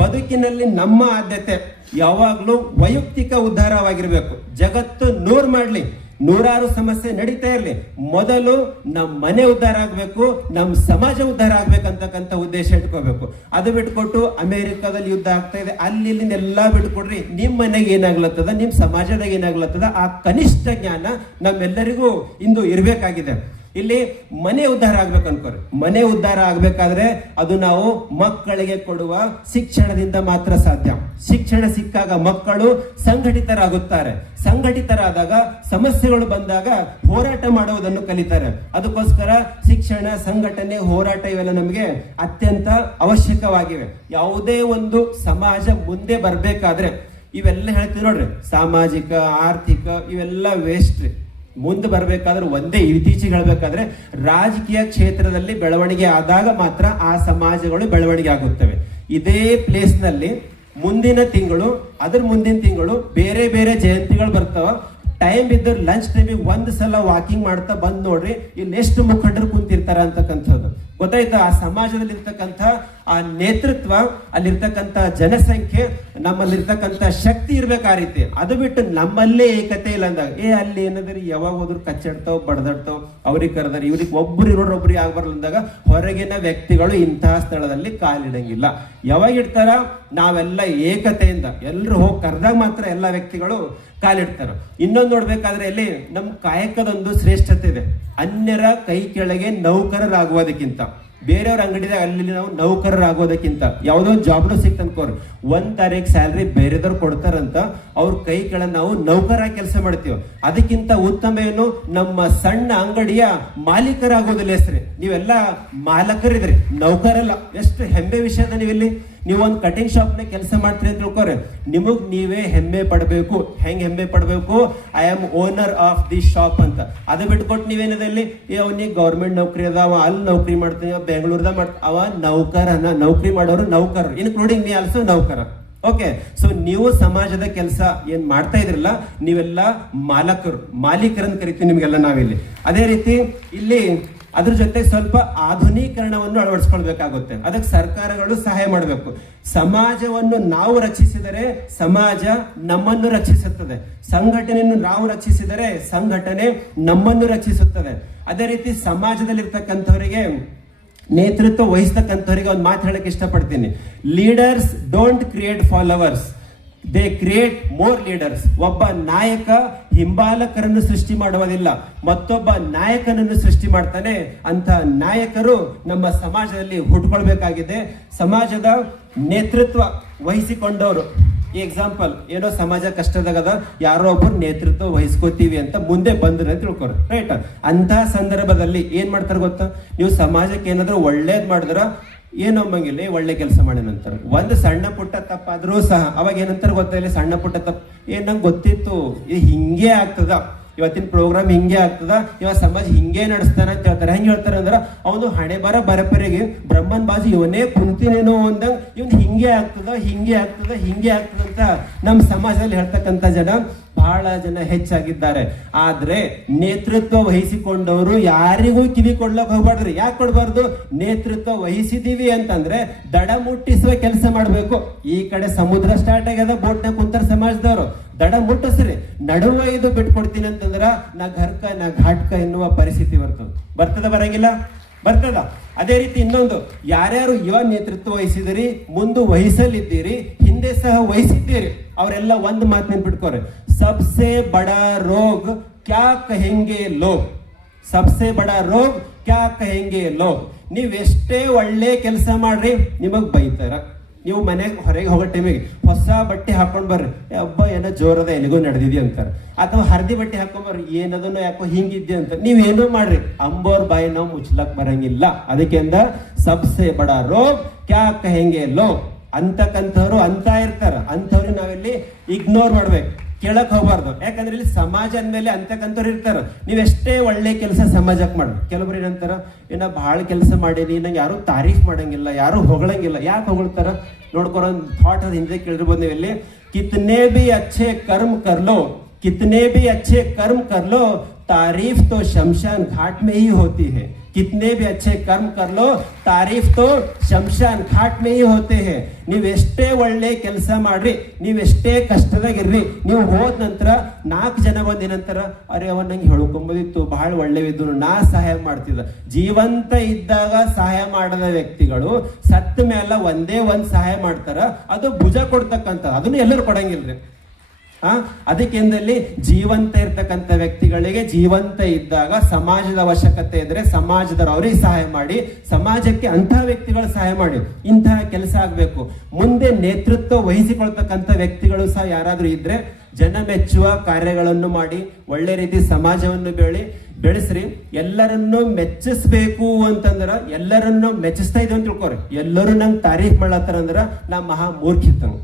ಬದುಕಿನಲ್ಲಿ ನಮ್ಮ ಆದ್ಯತೆ ಯಾವಾಗ್ಲೂ ವೈಯಕ್ತಿಕ ಉದ್ಧಾರವಾಗಿರ್ಬೇಕು. ಜಗತ್ತು ನೂರ್ ಮಾಡ್ಲಿ, ನೂರಾರು ಸಮಸ್ಯೆ ನಡೀತಾ ಇರ್ಲಿ, ಮೊದಲು ನಮ್ಮ ಮನೆ ಉದ್ಧಾರ ಆಗ್ಬೇಕು, ನಮ್ಮ ಸಮಾಜ ಉದ್ಧಾರ ಆಗ್ಬೇಕಂತಕ್ಕಂಥ ಉದ್ದೇಶ ಇಟ್ಕೋಬೇಕು. ಅದು ಬಿಟ್ಕೊಟ್ಟು ಅಮೆರಿಕದಲ್ಲಿ ಯುದ್ಧ ಆಗ್ತಾ ಇದೆ, ಅಲ್ಲಿ ಇಲ್ಲಿಂದೆಲ್ಲ ಬಿಟ್ಕೊಡ್ರಿ, ನಿಮ್ ಮನೆಗೆ ಏನಾಗ್ಲತ್ತದ, ನಿಮ್ ಸಮಾಜದಾಗ ಏನಾಗ್ಲತ್ತದ, ಆ ಕನಿಷ್ಠ ಜ್ಞಾನ ನಮ್ಮೆಲ್ಲರಿಗೂ ಇಂದು ಇರ್ಬೇಕಾಗಿದೆ. ಇಲ್ಲಿ ಮನೆ ಉದ್ಧಾರ ಆಗ್ಬೇಕು ಅನ್ಕೋರಿ. ಮನೆ ಉದ್ಧಾರ ಆಗ್ಬೇಕಾದ್ರೆ ಅದು ನಾವು ಮಕ್ಕಳಿಗೆ ಕೊಡುವ ಶಿಕ್ಷಣದಿಂದ ಮಾತ್ರ ಸಾಧ್ಯ. ಶಿಕ್ಷಣ ಸಿಕ್ಕಾಗ ಮಕ್ಕಳು ಸಂಘಟಿತರಾಗುತ್ತಾರೆ. ಸಂಘಟಿತರಾದಾಗ ಸಮಸ್ಯೆಗಳು ಬಂದಾಗ ಹೋರಾಟ ಮಾಡುವುದನ್ನು ಕಲಿತಾರೆ. ಅದಕ್ಕೋಸ್ಕರ ಶಿಕ್ಷಣ, ಸಂಘಟನೆ, ಹೋರಾಟ ಇವೆಲ್ಲ ನಮಗೆ ಅತ್ಯಂತ ಅವಶ್ಯಕವಾಗಿವೆ. ಯಾವುದೇ ಒಂದು ಸಮಾಜ ಮುಂದೆ ಬರ್ಬೇಕಾದ್ರೆ ಇವೆಲ್ಲ ಹೇಳ್ತೀವಿ ನೋಡ್ರಿ, ಸಾಮಾಜಿಕ, ಆರ್ಥಿಕ ಇವೆಲ್ಲ ವೇಸ್ಟ್ ರೀ. ಮುಂದೆ ಬರ್ಬೇಕಾದ್ರೆ ಒಂದೇ, ಇತ್ತೀಚೆಗೆ ಹೇಳ್ಬೇಕಾದ್ರೆ ರಾಜಕೀಯ ಕ್ಷೇತ್ರದಲ್ಲಿ ಬೆಳವಣಿಗೆ ಆದಾಗ ಮಾತ್ರ ಆ ಸಮಾಜಗಳು ಬೆಳವಣಿಗೆ ಆಗುತ್ತವೆ. ಇದೇ ಪ್ಲೇಸ್ ನಲ್ಲಿ ಮುಂದಿನ ತಿಂಗಳು, ಅದ್ರ ಮುಂದಿನ ತಿಂಗಳು ಬೇರೆ ಬೇರೆ ಜಯಂತಿಗಳು ಬರ್ತಾವ. ಟೈಮ್ ಇದ್ದ ಲಂಚ್ ಟೈಮಿಗೆ ಒಂದ್ ಸಲ ವಾಕಿಂಗ್ ಮಾಡ್ತಾ ಬಂದ್ ನೋಡ್ರಿ, ಇಲ್ಲಿ ಎಷ್ಟು ಮುಖಂಡರು ಕುಂತಿರ್ತಾರ ಅಂತಕ್ಕಂಥದ್ದು. ಗೊತ್ತಾಯ್ತಾ? ಆ ಸಮಾಜದಲ್ಲಿರ್ತಕ್ಕಂಥ ಆ ನೇತೃತ್ವ, ಅಲ್ಲಿರ್ತಕ್ಕಂಥ ಜನಸಂಖ್ಯೆ, ನಮ್ಮಲ್ಲಿರ್ತಕ್ಕಂಥ ಶಕ್ತಿ ಇರ್ಬೇಕು ಆ ರೀತಿ. ಅದು ಬಿಟ್ಟು ನಮ್ಮಲ್ಲೇ ಏಕತೆ ಇಲ್ಲ ಅಂದಾಗ ಅಲ್ಲಿ ಏನಂದ್ರೆ ಯಾವಾಗ ಹೋದ್ರು ಕಚ್ಚಾಡ್ತಾವ್ ಬಡದಾಡ್ತಾವ್, ಅವ್ರಿಗೆ ಕರೆದಾರೆ ಇವ್ರಿಗೆ ಒಬ್ರು ಇರೋರು ಒಬ್ರಿಗೆ ಆಗ್ಬಾರಲ್ಲ ಅಂದಾಗ ಹೊರಗಿನ ವ್ಯಕ್ತಿಗಳು ಇಂತಹ ಸ್ಥಳದಲ್ಲಿ ಕಾಲಿಡಂಗಿಲ್ಲ. ಯಾವಾಗ ಇಡ್ತಾರ? ನಾವೆಲ್ಲ ಏಕತೆಯಿಂದ ಎಲ್ಲರೂ ಹೋಗಿ ಕರೆದಾಗ ಮಾತ್ರ ಎಲ್ಲ ವ್ಯಕ್ತಿಗಳು ಕಾಲಿಡ್ತಾರ. ಇನ್ನೊಂದು ನೋಡ್ಬೇಕಾದ್ರೆ ಇಲ್ಲಿ ನಮ್ಮ ಕಾಯಕದೊಂದು ಶ್ರೇಷ್ಠತೆ ಇದೆ. ಅನ್ಯರ ಕೈ ಕೆಳಗೆ ನೌಕರರಾಗುವುದಕ್ಕಿಂತ, ಬೇರೆಯವ್ರ ಅಂಗಡಿದಾಗ ಅಲ್ಲಿ ನಾವು ನೌಕರರಾಗೋದಕ್ಕಿಂತ, ಯಾವುದೋ ಜಾಬ್ನು ಸಿಕ್ತ ಅನ್ಕೋರು 1 ತಾರೀಕು ಸ್ಯಾಲ್ರಿ ಬೇರೆದವ್ರು ಕೊಡ್ತಾರಂತ ಅವ್ರ ಕೈ ಕೆಳಗೆ ನಾವು ನೌಕರಾಗಿ ಕೆಲಸ ಮಾಡ್ತೀವಿ. ಅದಕ್ಕಿಂತ ಉತ್ತಮ ಏನು? ನಮ್ಮ ಸಣ್ಣ ಅಂಗಡಿಯ ಮಾಲೀಕರಾಗೋದಿಲ್ಲ ಹೆಸ್ರಿ. ನೀವೆಲ್ಲ ಮಾಲಕರಿದ್ರಿ, ನೌಕರಲ್ಲ. ಎಷ್ಟು ಹೆಮ್ಮೆ ವಿಷಯದ ನೀವಿಲ್ಲಿ. ನೀವು ಒಂದು ಕಟಿಂಗ್ ಶಾಪ್ ನ ಕೆಲಸ ಮಾಡ್ತೀರಿ ಅಂತ ತಿಳ್ಕೊರೆ, ನಿಮಗ್ ನೀವೇ ಹೆಮ್ಮೆ ಪಡಬೇಕು. ಹೆಂಗ್ ಹೆಮ್ಮೆ ಪಡಬೇಕು? I am owner of the shop ಅಂತ. ಅದು ಬಿಟ್ಕೊಟ್ಟು ನೀವೇನದಲ್ಲಿ ಅವನಿಗೆ ಗೌರ್ಮೆಂಟ್ ನೌಕರಿ ಅದ, ಅವ ಅಲ್ಲಿ ನೌಕರಿ ಮಾಡ್ತೀನಿ, ಬೆಂಗಳೂರ್ದಾಗ ಅವ ನೌಕರನ, ನೌಕರಿ ಮಾಡೋರು ನೌಕರರು, ಇನ್ಕ್ಲೂಡಿಂಗ್ ನೀ ಆಲ್ಸೋ ನೌಕರ. ಓಕೆ, ಸೊ ನೀವು ಸಮಾಜದ ಕೆಲಸ ಏನ್ ಮಾಡ್ತಾ ಇದ್ರಲ್ಲ, ನೀವೆಲ್ಲ ಮಾಲೀಕರನ್ನು ಕರಿತೀವಿ ನಿಮ್ಗೆಲ್ಲ ನಾವಿಲ್ಲಿ. ಅದೇ ರೀತಿ ಇಲ್ಲಿ ಅದ್ರ ಜೊತೆ ಸ್ವಲ್ಪ ಆಧುನೀಕರಣವನ್ನು ಅಳವಡಿಸ್ಕೊಳ್ಬೇಕಾಗುತ್ತೆ. ಅದಕ್ಕೆ ಸರ್ಕಾರಗಳು ಸಹಾಯ ಮಾಡಬೇಕು. ಸಮಾಜವನ್ನು ನಾವು ರಕ್ಷಿಸಿದರೆ ಸಮಾಜ ನಮ್ಮನ್ನು ರಕ್ಷಿಸುತ್ತದೆ. ಸಂಘಟನೆಯನ್ನು ನಾವು ರಕ್ಷಿಸಿದರೆ ಸಂಘಟನೆ ನಮ್ಮನ್ನು ರಕ್ಷಿಸುತ್ತದೆ. ಅದೇ ರೀತಿ ಸಮಾಜದಲ್ಲಿರ್ತಕ್ಕಂಥವರಿಗೆ ನೇತೃತ್ವ ವಹಿಸ್ತಕ್ಕಂಥವರಿಗೆ ಒಂದು ಮಾತು ಹೇಳಕ್ಕೆ ಇಷ್ಟಪಡ್ತೀನಿ. Leaders don't create followers, they create more leaders. ಒಬ್ಬ ನಾಯಕ ಹಿಂಬಾಲಕರನ್ನು ಸೃಷ್ಟಿ ಮಾಡುವುದಿಲ್ಲ, ಮತ್ತೊಬ್ಬ ನಾಯಕನನ್ನು ಸೃಷ್ಟಿ ಮಾಡ್ತಾನೆ. ಅಂತ ನಾಯಕರು ನಮ್ಮ ಸಮಾಜದಲ್ಲಿ ಹುಟ್ಕೊಳ್ಬೇಕಾಗಿದೆ. ಸಮಾಜದ ನೇತೃತ್ವ ವಹಿಸಿಕೊಂಡವರು, ಈ ಎಕ್ಸಾಂಪಲ್ ಏನೋ ಸಮಾಜ ಕಷ್ಟದಾಗದ, ಯಾರೋ ಒಬ್ಬರು ನೇತೃತ್ವ ವಹಿಸ್ಕೋತೀವಿ ಅಂತ ಮುಂದೆ ಬಂದ್ರೆ ತಿಳ್ಕೊರಿ, ರೈಟ್? ಅಂತಹ ಸಂದರ್ಭದಲ್ಲಿ ಏನ್ ಮಾಡ್ತಾರೆ ಗೊತ್ತಾ? ನೀವು ಸಮಾಜಕ್ಕೆ ಏನಾದ್ರೂ ಒಳ್ಳೇದ್ ಮಾಡಿದ್ರ ಏನು ಅಂಬಂಗಿಲ್ಲ, ಒಳ್ಳೆ ಕೆಲಸ ಮಾಡಿ ನಂತರ ಒಂದು ಸಣ್ಣ ಪುಟ್ಟ ತಪ್ಪಾದ್ರೂ ಸಹ ಅವಾಗ ಏನಂತಾರೆ ಗೊತ್ತಿಲ್ಲ, ಸಣ್ಣ ಪುಟ್ಟ ತಪ್ಪು ನಂಗೆ ಗೊತ್ತಿತ್ತು, ಇದು ಹಿಂಗೆ ಆಗ್ತದ, ಇವತ್ತಿನ ಪ್ರೋಗ್ರಾಮ್ ಹಿಂಗೆ ಆಗ್ತದ, ಇವ ಸಮಾಜ ಹಿಂಗೆ ನಡೆಸ್ತಾನ ಅಂತ ಹೇಳ್ತಾರೆ. ಹೆಂಗ್ ಹೇಳ್ತಾರೆ ಅಂದ್ರ ಅವನು ಹಣೆ ಬರಪರಿಗೆ ಬ್ರಹ್ಮನ್ ಬಾಜು ಇವನೇ ಕುಂತಿನೇನೋ ಅಂದಾಗ ಇವನ್ ಹಿಂಗೆ ಆಗ್ತದ ಅಂತ ನಮ್ಮ ಸಮಾಜದಲ್ಲಿ ಹೇಳ್ತಕ್ಕಂಥ ಜನ ಬಹಳ ಜನ ಹೆಚ್ಚಾಗಿದ್ದಾರೆ. ಆದ್ರೆ ನೇತೃತ್ವ ವಹಿಸಿಕೊಂಡವರು ಯಾರಿಗೂ ಕಿವಿ ಕೊಡ್ಲಕ್ ಹೋಗ್ಬಾರ್ದ್ರಿ. ಯಾಕೆ ಕೊಡ್ಬಾರ್ದು? ನೇತೃತ್ವ ವಹಿಸಿದೀವಿ ಅಂತಂದ್ರೆ ದಡ ಮುಟ್ಟಿಸುವ ಕೆಲಸ ಮಾಡ್ಬೇಕು. ಈ ಕಡೆ ಸಮುದ್ರ ಸ್ಟಾರ್ಟ್ ಆಗ್ಯದ, ಬೋಟ್ನ ಕುಂತರ ಸಮಾಜದವರು ದಡ ಮುಟ್ಟಿಸ್ರಿ. ನಡುವೆ ಇದು ಬಿಟ್ಕೊಡ್ತೀನಿ ಅಂತಂದ್ರ ನಾ ಘರ್ಕ ನಾ ಘಾಟ್ಕ ಎನ್ನುವ ಪರಿಸ್ಥಿತಿ ಬರ್ತದ ಬರ್ತದ. ಅದೇ ರೀತಿ ಇನ್ನೊಂದು, ಯಾರ್ಯಾರು ಯುವ ನೇತೃತ್ವ ವಹಿಸಿದಿರಿ, ಮುಂದೆ ವಹಿಸಲಿದ್ದೀರಿ, ಹಿಂದೆ ಸಹ ವಹಿಸಿದ್ದೀರಿ, ಅವರೆಲ್ಲ ಒಂದು ಮಾತು ನೆನ್ಪಿಟ್ಕೋರಿ. ಸಬ್ಸೆ ಬಡಾ ರೋಗ್ ಕ್ಯಾ ಕಹೆಂಗೆ ಲೋಗ್, ಸಬ್ಸೆ ಬಡಾ ರೋಗ್ ಕ್ಯಾ ಕಹೆಂಗೆ ಲೋಗ್. ನೀವ್ ಎಷ್ಟೇ ಒಳ್ಳೆ ಕೆಲಸ ಮಾಡ್ರಿ ನಿಮಗ್ ಬೈತಾರ. ನೀವು ಮನೆಗೆ ಹೊರಗೆ ಹೋಗೋ ಟೈಮಿಗೆ ಹೊಸ ಬಟ್ಟೆ ಹಾಕೊಂಡ್ ಬರ್ರಿ, ಹಬ್ಬ ಏನೋ ಜೋರದ ಎಲ್ಲಿಗೋ ನಡೆದಿದ್ಯ ಅಂತಾರೆ. ಅಥವಾ ಹರ್ದಿ ಬಟ್ಟೆ ಹಾಕೊಂಡ್ಬರ್ರಿ, ಏನದನ್ನು ಯಾಕೋ ಹಿಂಗಿದ್ದೆ ಅಂತ. ನೀವೇನೋ ಮಾಡ್ರಿ, ಅಂಬೋರ್ ಬಾಯಿ ನಾವು ಮುಚ್ಲಕ್ ಬರಂಗಿಲ್ಲ. ಅದಕ್ಕೆ ಸಬ್ಸೆ ಬಡ ರೋಗ್ ಕ್ಯಾ ಕಹೆಂಗೆ ಲೋಗ್. ಅಂತಕ್ಕಂಥವ್ರು ಅಂತ ಇರ್ತಾರ, ಅಂಥವ್ರಿಗೆ ನಾವಿಲ್ಲಿ ಇಗ್ನೋರ್ ಮಾಡ್ಬೇಕು, ಕೇಳಕ್ ಹೋಗ್ಬಾರ್ದು. ಯಾಕಂದ್ರೆ ಇಲ್ಲಿ ಸಮಾಜ ಅಂದ್ಮೇಲೆ ಅಂತಕ್ಕಂಥವ್ರು ಇರ್ತಾರ. ನೀವೆಷ್ಟೇ ಒಳ್ಳೆ ಕೆಲಸ ಸಮಾಜಕ್ಕೆ ಮಾಡಿ, ಕೆಲವೊಬ್ರು ಏನಂತಾರ, ಏನ ಬಹಳ ಕೆಲಸ ಮಾಡೀನಿ, ನಂಗೆ ಯಾರು ತಾರೀಫ್ ಮಾಡಂಗಿಲ್ಲ, ಯಾರು ಹೊಗಳಂಗಿಲ್ಲ. ಯಾಕೆ ಹೊಗಳ್ತಾರ ನೋಡ್ಕೊರೋ ಥಾಟ್ ಅದು ಹಿಂದೆ ಕೇಳಿರ್ಬೋದು ನೀವೆಲ್ಲಿ. ಕಿತ್ನೆ ಬಿ ಅಚ್ಚೆ ಕರ್ಮ ಕರ್ಲೋ, कितने भी अच्छे कर्म कर लो, तारीफ तो शमशान घाट में ही होती है. कितने भी अच्छे कर्म कर लो, तारीफ तो शमशान घाट में ही होते हैं. ನೀವೆಷ್ಟೇ ಒಳ್ಳೆ ಕೆಲಸ ಮಾಡ್ರಿ, ನೀವೆಷ್ಟೇ ಕಷ್ಟದಾಗಿರ್ರಿ, ನೀವು ಹೋದ ನಂತರ 4 ಜನ ಬಂದ ನಂತರ ಅರೆ ಅವನ್ ನಂಗೆ ಹೇಳ್ಕೊಂಬೋದಿತ್ತು, ಬಹಳ ಒಳ್ಳೆವಿದ್ದು, ನಾ ಸಹಾಯ ಮಾಡ್ತಿದ್ದ. ಜೀವಂತ ಇದ್ದಾಗ ಸಹಾಯ ಮಾಡದ ವ್ಯಕ್ತಿಗಳು ಸತ್ತ ಮೇಲೆ ಒಂದೇ ಒಂದ್ ಸಹಾಯ ಮಾಡ್ತಾರ, ಅದು ಭುಜ ಕೊಡ್ತಕ್ಕಂಥ, ಅದನ್ನು ಎಲ್ಲರೂ ಕೊಡಂಗಿಲ್ರಿ. ಅದಕ್ಕೆಂದಲ್ಲಿ ಜೀವಂತ ಇರ್ತಕ್ಕಂಥ ವ್ಯಕ್ತಿಗಳಿಗೆ ಜೀವಂತ ಇದ್ದಾಗ ಸಮಾಜದ ಅವಶ್ಯಕತೆ ಇದ್ರೆ ಸಮಾಜದವರು ಅವರಿಗೆ ಸಹಾಯ ಮಾಡಿ, ಸಮಾಜಕ್ಕೆ ಅಂತಹ ವ್ಯಕ್ತಿಗಳು ಸಹಾಯ ಮಾಡಿ, ಇಂತಹ ಕೆಲಸ ಆಗ್ಬೇಕು. ಮುಂದೆ ನೇತೃತ್ವ ವಹಿಸಿಕೊಳ್ತಕ್ಕಂಥ ವ್ಯಕ್ತಿಗಳು ಸಹ ಯಾರಾದ್ರೂ ಇದ್ರೆ ಜನ ಮೆಚ್ಚುವ ಕಾರ್ಯಗಳನ್ನು ಮಾಡಿ ಒಳ್ಳೆ ರೀತಿ ಸಮಾಜವನ್ನು ಬೆಳೆಸ್ರಿ. ಎಲ್ಲರನ್ನು ಮೆಚ್ಚಿಸ್ಬೇಕು ಅಂತಂದ್ರ ಎಲ್ಲರನ್ನು ಮೆಚ್ಚಿಸ್ತಾ ಇದ್ದೀವಿ ಅಂತ ತಿಳ್ಕೊರಿ. ಎಲ್ಲರೂ ನಂಗೆ ತಾರೀಫ್ ಮಾಡತ್ತಾರ ಅಂದ್ರ ನಾ ಮಹಾ ಮೂರ್ಖಿತನು.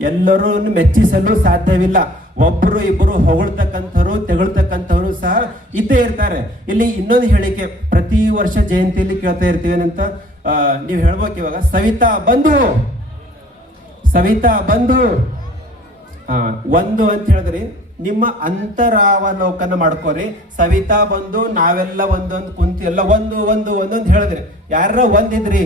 ಎಲ್ಲರೂ ಮೆಚ್ಚಿಸಲು ಸಾಧ್ಯವಿಲ್ಲ. ಒಬ್ಬರು ಇಬ್ಬರು ಹೊಗಳ್ತಕ್ಕಂಥವ್ರು ತೆಗಳ್ತಕ್ಕಂಥವ್ರು ಸಹ ಇದ್ದೇ ಇರ್ತಾರೆ. ಇಲ್ಲಿ ಇನ್ನೊಂದು ಹೇಳಿಕೆ ಪ್ರತಿ ವರ್ಷ ಜಯಂತಿಯಲ್ಲಿ ಕೇಳ್ತಾ ಇರ್ತೀವಿ ಅಂತ ನೀವು ಹೇಳ್ಬೇಕು. ಇವಾಗ ಸವಿತಾ ಬಂಧು ಒಂದು ಅಂತ ಹೇಳಿದ್ರಿ, ನಿಮ್ಮ ಅಂತರಾವಲೋಕನ ಮಾಡ್ಕೋರಿ. ಸವಿತಾ ಬಂದು ನಾವೆಲ್ಲ ಒಂದೊಂದು ಕುಂತಿ ಎಲ್ಲ ಒಂದು ಹೇಳಿದ್ರಿ. ಯಾರ ಒಂದಿದ್ರಿ?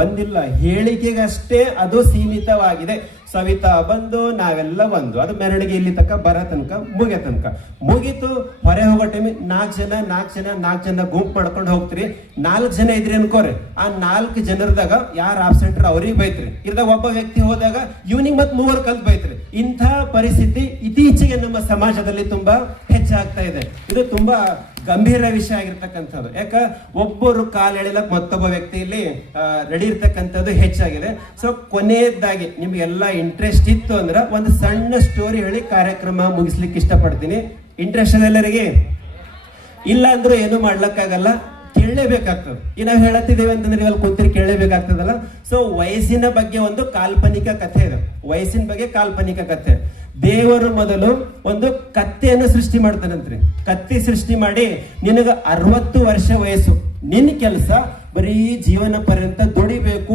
ಒಂದಿಲ್ಲ. ಹೇಳಿಕೆಗಷ್ಟೇ ಅದು ಸೀಮಿತವಾಗಿದೆ. ಸವಿತಾ ಬಂದು ನಾವೆಲ್ಲ ಒಂದು, ಅದು ಮೆರವಣಿಗೆ ಇಲ್ಲಿ ತನಕ ಬರೋ ತನಕ ಮುಗಿಯ ತನಕ ಮುಗೀತು. ಹೊರೆ ಹೋಗೋ ಟೈಮಿಗೆ ನಾಲ್ಕು ಜನ ಗುಂಪು ಮಾಡ್ಕೊಂಡು ಹೋಗ್ತೀರಿ. 4 ಜನ ಇದ್ರಿ ಅನ್ಕೋರಿ. ಆ 4 ಜನರದಾಗ ಯಾರು ಆಬ್ಸೆಂಟ್ರ ಅವ್ರಿಗೆ ಬೈತ್ರಿ. ಇರ್ದಾಗ ಒಬ್ಬ ವ್ಯಕ್ತಿ ಹೋದಾಗ ಇವನಿಗೆ ಮತ್ತೆ 3 ಕಲ್ತ್ ಬೈತ್ರಿ. ಇಂಥ ಪರಿಸ್ಥಿತಿ ಇತ್ತೀಚೆಗೆ ನಮ್ಮ ಸಮಾಜದಲ್ಲಿ ತುಂಬಾ ಹೆಚ್ಚಾಗ್ತಾ ಇದೆ. ಇದು ತುಂಬಾ ಗಂಭೀರ ವಿಷಯ ಆಗಿರ್ತಕ್ಕಂಥದ್ದು. ಯಾಕ ಒಬ್ಬರು ಕಾಲು ಎಳಿಲಕ್ ಮತ್ತೊಬ್ಬ ವ್ಯಕ್ತಿಯಲ್ಲಿ ರೆಡಿ ಇರ್ತಕ್ಕಂಥದ್ದು ಹೆಚ್ಚಾಗಿದೆ. ಸೊ ಕೊನೆಯದಾಗಿ ನಿಮ್ಗೆಲ್ಲ ಇಂಟ್ರೆಸ್ಟ್ ಇತ್ತು ಅಂದ್ರೆ ಒಂದು ಸಣ್ಣ ಸ್ಟೋರಿ ಹೇಳಿ ಕಾರ್ಯಕ್ರಮ ಮುಗಿಸ್ಲಿಕ್ಕೆ ಇಷ್ಟಪಡ್ತೀನಿ. ಇಂಟ್ರೆಸ್ಟ್ ಇದೆ ಎಲ್ಲರಿಗೆ? ಇಲ್ಲ ಅಂದ್ರೂ ಏನು ಮಾಡ್ಲಕ್ಕಾಗಲ್ಲ, ಕೇಳಲೇಬೇಕಾಗ್ತದೆ. ಈ ನಾವು ಹೇಳತ್ತಿದ್ದೇವೆ ಅಂತಂದ್ರೆ ಅಲ್ಲಿ ಕುಂತಿರಿ ಕೇಳಲೇಬೇಕಾಗ್ತದಲ್ಲ. ಸೊ ವಯಸ್ಸಿನ ಬಗ್ಗೆ ಒಂದು ಕಾಲ್ಪನಿಕ ಕಥೆ ಇದೆ. ವಯಸ್ಸಿನ ಬಗ್ಗೆ ಕಾಲ್ಪನಿಕ ಕಥೆ. ದೇವರು ಮೊದಲು ಒಂದು ಕತ್ತೆಯನ್ನು ಸೃಷ್ಟಿ ಮಾಡ್ತಾನಂತ್ರಿ. ಕತ್ತಿ ಸೃಷ್ಟಿ ಮಾಡಿ ನಿನಗ 60 ವರ್ಷ ವಯಸ್ಸು, ನಿನ್ನ ಕೆಲಸ ಬರೀ ಜೀವನ ಪರ್ಯಂತ ದುಡಿಬೇಕು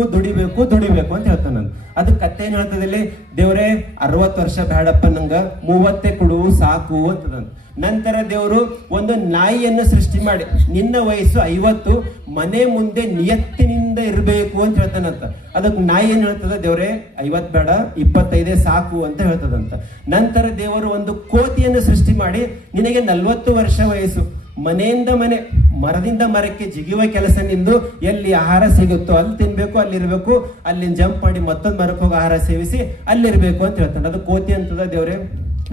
ಅಂತ ಹೇಳ್ತಾನ. ಅದು ಕತ್ತೆ ಏನ್ ಹೇಳ್ತದಲ್ಲಿ, ದೇವ್ರೆ 60 ವರ್ಷ ಬೇಡಪ್ಪ, ನಂಗ 30 ಕೊಡು ಸಾಕು ಅಂತದ. ನಂತರ ದೇವರು ಒಂದು ನಾಯಿಯನ್ನು ಸೃಷ್ಟಿ ಮಾಡಿ ನಿನ್ನ ವಯಸ್ಸು 50, ಮನೆ ಮುಂದೆ ನಿಯತ್ತಿನಿಂದ ಇರಬೇಕು ಅಂತ ಹೇಳ್ತಾನಂತ. ಅದಕ್ಕೆ ನಾಯಿ ಏನ್ ಹೇಳ್ತದ, ದೇವ್ರೆ 50 ಬೇಡ 25 ಸಾಕು ಅಂತ ಹೇಳ್ತದಂತ. ನಂತರ ದೇವರು ಒಂದು ಕೋತಿಯನ್ನು ಸೃಷ್ಟಿ ಮಾಡಿ ನಿನಗೆ 40 ವರ್ಷ ವಯಸ್ಸು, ಮನೆಯಿಂದ ಮನೆ ಮರದಿಂದ ಮರಕ್ಕೆ ಜಿಗಿಯುವ ಕೆಲಸ ನಿಂದು, ಎಲ್ಲಿ ಆಹಾರ ಸಿಗುತ್ತೋ ಅಲ್ಲಿ ತಿನ್ಬೇಕು, ಅಲ್ಲಿರ್ಬೇಕು, ಅಲ್ಲಿಂದ ಜಂಪ್ ಮಾಡಿ ಮತ್ತೊಂದು ಮರಕ್ಕೆ ಹೋಗಿ ಆಹಾರ ಸೇವಿಸಿ ಅಲ್ಲಿರ್ಬೇಕು ಅಂತ ಹೇಳ್ತಾನೆ. ಅದು ಕೋತಿ ಅಂತದ. ದೇವ್ರೆ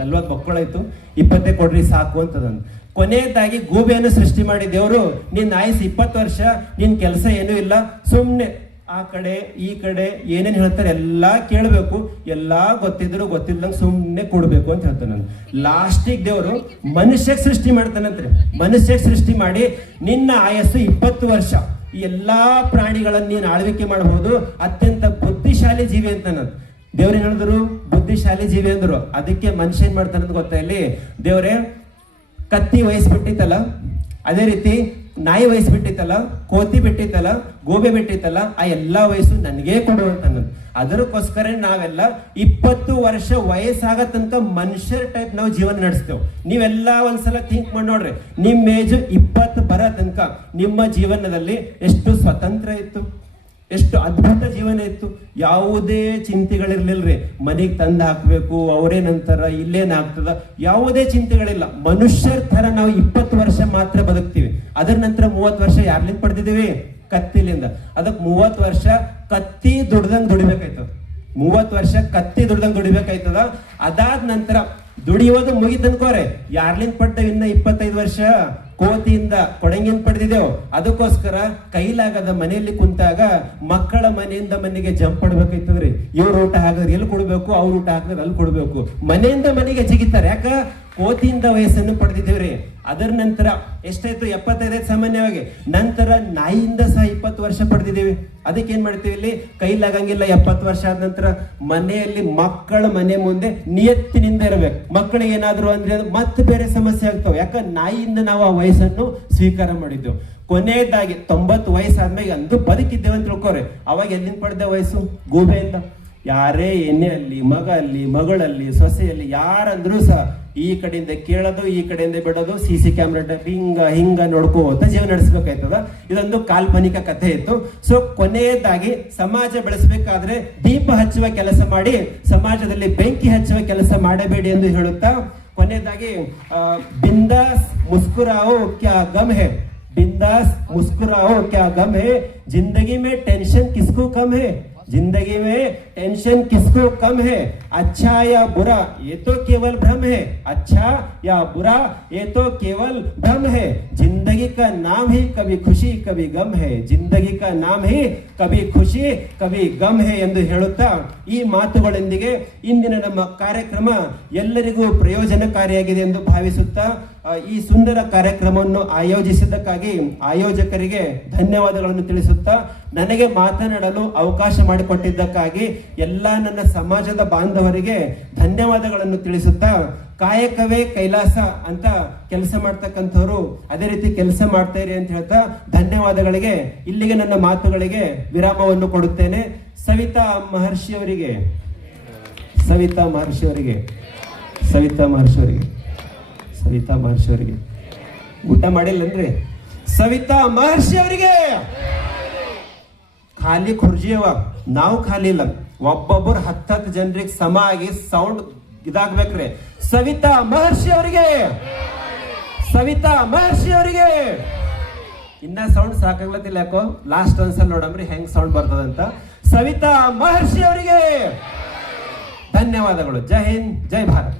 40 ಮಕ್ಕಳಾಯ್ತು, 20 ಕೊಡ್ರಿ ಸಾಕು ಅಂತದ. ಕೊನೆಯದಾಗಿ ಗೂಬೆಯನ್ನು ಸೃಷ್ಟಿ ಮಾಡಿ ದೇವರು, ನಿನ್ನ ಆಯಸ್ಸು 20 ವರ್ಷ, ನಿನ್ ಕೆಲಸ ಏನೂ ಇಲ್ಲ, ಸುಮ್ನೆ ಆ ಕಡೆ ಈ ಕಡೆ ಏನೇನ್ ಹೇಳ್ತಾರೆ ಎಲ್ಲಾ ಕೇಳಬೇಕು, ಎಲ್ಲಾ ಗೊತ್ತಿದ್ದಂಗೆ ಸುಮ್ಮನೆ ಕೊಡ್ಬೇಕು ಅಂತ ಹೇಳ್ತಾನೆ. ಲಾಸ್ಟಿಗೆ ದೇವರು ಮನುಷ್ಯಕ್ಕೆ ಸೃಷ್ಟಿ ಮಾಡ್ತಾನಂತ್ರಿ. ಮನುಷ್ಯಕ್ಕೆ ಸೃಷ್ಟಿ ಮಾಡಿ ನಿನ್ನ ಆಯಸ್ಸು 20 ವರ್ಷ, ಈ ಎಲ್ಲಾ ಪ್ರಾಣಿಗಳನ್ನ ನೀನು ಆಳ್ವಿಕೆ ಮಾಡಬಹುದು, ಅತ್ಯಂತ ಬುದ್ಧಿಶಾಲಿ ಜೀವಿ ಅಂತ. ದೇವ್ರ ಏನ್ ಹೇಳಿದ್ರು? ಬುದ್ಧಿಶಾಲಿ ಜೀವಿ ಅಂದ್ರು. ಅದಕ್ಕೆ ಮನುಷ್ಯ ಏನ್ ಮಾಡ್ತಾನಂತ ಗೊತ್ತಾ? ಇಲ್ಲಿ ದೇವ್ರೆ ಕತ್ತಿ ವಯಸ್ಬಿಟ್ಟಿತ್ತಲ್ಲ, ಅದೇ ರೀತಿ ನಾಯಿ ವಯಸ್ಸು ಬಿಟ್ಟಿತ್ತಲ್ಲ, ಕೋತಿ ಬಿಟ್ಟಿತ್ತಲ್ಲ, ಗೋಬೆ ಬಿಟ್ಟಿತ್ತಲ್ಲ, ಆ ಎಲ್ಲಾ ವಯಸ್ಸು ನನಗೇ ಕೊಡು ಅಂತ. ಅದಕ್ಕೋಸ್ಕರ ನಾವೆಲ್ಲ 20 ವರ್ಷ ವಯಸ್ಸಾಗ ತನಕ ಮನುಷ್ಯರ ಟೈಪ್ ನಾವು ಜೀವನ ನಡೆಸ್ತೇವೆ. ನೀವೆಲ್ಲ ಒಂದ್ಸಲ ಥಿಂಕ್ ಮಾಡಿ ನೋಡ್ರಿ, ನಿಮ್ಮ ಏಜ್ 20 ಬರೋ ತನಕ ನಿಮ್ಮ ಜೀವನದಲ್ಲಿ ಎಷ್ಟು ಸ್ವತಂತ್ರ ಇತ್ತು, ಎಷ್ಟು ಅದ್ಭುತ ಜೀವನ ಇತ್ತು. ಯಾವುದೇ ಚಿಂತೆಗಳಿರ್ಲಿಲ್ರಿ. ಮನೆಗೆ ತಂದು ಹಾಕ್ಬೇಕು, ಅವ್ರೇನಂತಾರ, ಇಲ್ಲೇನ್ ಆಗ್ತದ, ಯಾವುದೇ ಚಿಂತೆಗಳಿಲ್ಲ. ಮನುಷ್ಯರ ತರ ನಾವು 20 ವರ್ಷ ಮಾತ್ರ ಬದುಕ್ತೀವಿ. ಅದರ ನಂತರ 30 ವರ್ಷ ಯಾರ್ಲಿಂದ ಪಡೆದಿದ್ದೀವಿ? ಕತ್ತಿಲಿಂದ. ಅದಕ್ಕೆ 30 ವರ್ಷ ಕತ್ತಿ ದುಡ್ದಂಗ್ ದುಡಿಬೇಕಾಯ್ತದ. 30 ವರ್ಷ ಕತ್ತಿ ದುಡ್ದಂಗ್ ದುಡಿಬೇಕಾಯ್ತದ. ಅದಾದ ನಂತರ ದುಡಿಯೋದು ಮುಗಿತನ್ಕೋರೆ, ಯಾರ್ಲಿಂದ ಪಡ್ತೇವೆ? ಇನ್ನ 25 ವರ್ಷ ಕೋತಿಯಿಂದ ಕೊಡಂಗಿಂದ ಪಡೆದಿದ್ದೇವೆ. ಅದಕ್ಕೋಸ್ಕರ ಕೈಲಾಗದ ಮನೆಯಲ್ಲಿ ಕುಂತಾಗ ಮಕ್ಕಳ ಮನೆಯಿಂದ ಮನೆಗೆ ಜಂಪ್ ಪಡ್ಬೇಕಾಯ್ತದ್ರಿ. ಇವ್ರ ಊಟ ಹಾಕಿದ್ರೆ ಎಲ್ಲಿ ಕೊಡ್ಬೇಕು, ಅವ್ರ ಊಟ ಹಾಕಿದ್ರೆ ಅಲ್ಲಿ ಕೊಡ್ಬೇಕು. ಮನೆಯಿಂದ ಮನೆಗೆ ಜಿಗಿತಾರೆ. ಯಾಕ? ಕೋತಿಯಿಂದ ವಯಸ್ಸನ್ನು ಪಡೆದಿದ್ದೇವ್ರಿ. ಅದರ ನಂತರ ಎಷ್ಟಾಯ್ತು? 75 ಸಾಮಾನ್ಯವಾಗಿ. ನಂತರ ನಾಯಿಯಿಂದ ಸಹ 20 ವರ್ಷ ಪಡೆದಿದ್ದೇವೆ. ಅದಕ್ಕೆ ಏನ್ ಮಾಡ್ತೀವಿ? ಇಲ್ಲಿ ಕೈಲಾಗಂಗಿಲ್ಲ. 70 ವರ್ಷ ಆದ ನಂತರ ಮನೆಯಲ್ಲಿ ಮಕ್ಕಳ ಮನೆ ಮುಂದೆ ನಿಯತ್ತಿನಿಂದ ಇರಬೇಕು. ಮಕ್ಕಳಿಗೆ ಏನಾದ್ರು ಅಂದ್ರೆ ಅದು ಮತ್ತೆ ಬೇರೆ ಸಮಸ್ಯೆ ಆಗ್ತಾವೆ. ಯಾಕ? ನಾಯಿಯಿಂದ ನಾವು ಆ ವಯಸ್ಸನ್ನು ಸ್ವೀಕಾರ ಮಾಡಿದ್ದೆವು. ಕೊನೆಯದಾಗಿ 90 ವಯಸ್ಸಾದ್ಮೇಲೆ ಅಂತೂ ಬದುಕಿದ್ದೇವೆ ಅಂತ ತಿಳ್ಕೋರಿ. ಅವಾಗ ಎಲ್ಲಿಂದ ಪಡೆದ ವಯಸ್ಸು? ಗೂಬೆಯಿಂದ. ಯಾರೇ ಎಣ್ಣೆ ಅಲ್ಲಿ, ಮಗ ಅಲ್ಲಿ, ಮಗಳಲ್ಲಿ, ಸೊಸೆಯಲ್ಲಿ ಯಾರಂದ್ರೂ ಸಹ ಈ ಕಡೆಯಿಂದ ಕೇಳೋದು, ಈ ಕಡೆಯಿಂದ ಬಿಡೋದು, CC ಕ್ಯಾಮ್ರಾ ಟೈಪ್ ಹಿಂಗ ನೋಡ್ಕೋತ ಜೀವನ ನಡೆಸಬೇಕಾಯ್ತದ. ಇದೊಂದು ಕಾಲ್ಪನಿಕ ಕಥೆ ಇತ್ತು. ಸೊ ಕೊನೆಯದಾಗಿ ಸಮಾಜ ಬೆಳೆಸಬೇಕಾದ್ರೆ ದೀಪ ಹಚ್ಚುವ ಕೆಲಸ ಮಾಡಿ, ಸಮಾಜದಲ್ಲಿ ಬೆಂಕಿ ಹಚ್ಚುವ ಕೆಲಸ ಮಾಡಬೇಡಿ ಎಂದು ಹೇಳುತ್ತಾ ಕೊನೆಯದಾಗಿ ಬಿಂದಾಸ್ ಮುಸ್ಕುರಾओ क्या गम है, बिंदास मुस्कुराओ क्या गम है, जिंदगी में टेंशन किसको कम है, जिंदगी में टेंशन किसको कम है, अच्छा या बुरा ये तो केवल भ्रम है, अच्छा या बुरा ये तो केवल भ्रम है, जिंदगी का नाम ही कभी खुशी कभी गम है, जिंदगी का नाम ही कभी खुशी कभी गम है ಎಂದು ಹೇಳುತ್ತಾ ಈ ಮಾತುಗಳೊಂದಿಗೆ ಇಂದಿನ ನಮ್ಮ ಕಾರ್ಯಕ್ರಮ ಎಲ್ಲರಿಗೂ ಪ್ರಯೋಜನಕಾರಿಯಾಗಿದೆ ಎಂದು ಭಾವಿಸುತ್ತಾ ಈ ಸುಂದರ ಕಾರ್ಯಕ್ರಮವನ್ನು ಆಯೋಜಿಸಿದ್ದಕ್ಕಾಗಿ ಆಯೋಜಕರಿಗೆ ಧನ್ಯವಾದಗಳನ್ನು ತಿಳಿಸುತ್ತಾ, ನನಗೆ ಮಾತನಾಡಲು ಅವಕಾಶ ಮಾಡಿಕೊಟ್ಟಿದ್ದಕ್ಕಾಗಿ ಎಲ್ಲ ನನ್ನ ಸಮಾಜದ ಬಾಂಧವರಿಗೆ ಧನ್ಯವಾದಗಳನ್ನು ತಿಳಿಸುತ್ತಾ, ಕಾಯಕವೇ ಕೈಲಾಸ ಅಂತ ಕೆಲಸ ಮಾಡ್ತಕ್ಕಂಥವ್ರು ಅದೇ ರೀತಿ ಕೆಲಸ ಮಾಡ್ತಾ ಇರಿ ಅಂತ ಹೇಳ್ತಾ ಧನ್ಯವಾದಗಳಿಗೆ ಇಲ್ಲಿಗೆ ನನ್ನ ಮಾತುಗಳಿಗೆ ವಿರಾಮವನ್ನು ಕೊಡುತ್ತೇನೆ. ಸವಿತಾ ಮಹರ್ಷಿ ಅವರಿಗೆ ಸವಿತಾ ಮಹರ್ಷಿ ಅವರಿಗೆ. ಸವಿತಾ ಮಹರ್ಷಿ ಅವರಿಗೆ ಊಟ ಮಾಡಿಲ್ಲನ್ರಿ? ಸವಿತಾ ಮಹರ್ಷಿ ಅವರಿಗೆ ಖಾಲಿ ಖುರ್ಜಿಯವ, ನಾವು ಖಾಲಿ ಇಲ್ಲ, ಒಬ್ಬೊಬ್ಬರು 10 ಜನರಿಗೆ ಸಮ ಆಗಿ ಸೌಂಡ್ ಇದಾಗ್ಬೇಕ್ರಿ. ಸವಿತಾ ಮಹರ್ಷಿ ಅವರಿಗೆ, ಸವಿತಾ ಮಹರ್ಷಿ ಅವರಿಗೆ. ಇನ್ನ ಸೌಂಡ್ ಸಾಕಾಗ್ಲತ್ತಿಲ್ಲ, ಯಾಕೋ ಲಾಸ್ಟ್ ಒಂದ್ಸಲ ನೋಡಮ್ರಿ ಹೆಂಗ್ ಸೌಂಡ್ ಬರ್ತದಂತ. ಸವಿತಾ ಮಹರ್ಷಿ ಅವರಿಗೆ ಧನ್ಯವಾದಗಳು. ಜೈ ಹಿಂದ್, ಜೈ ಭಾರತ್.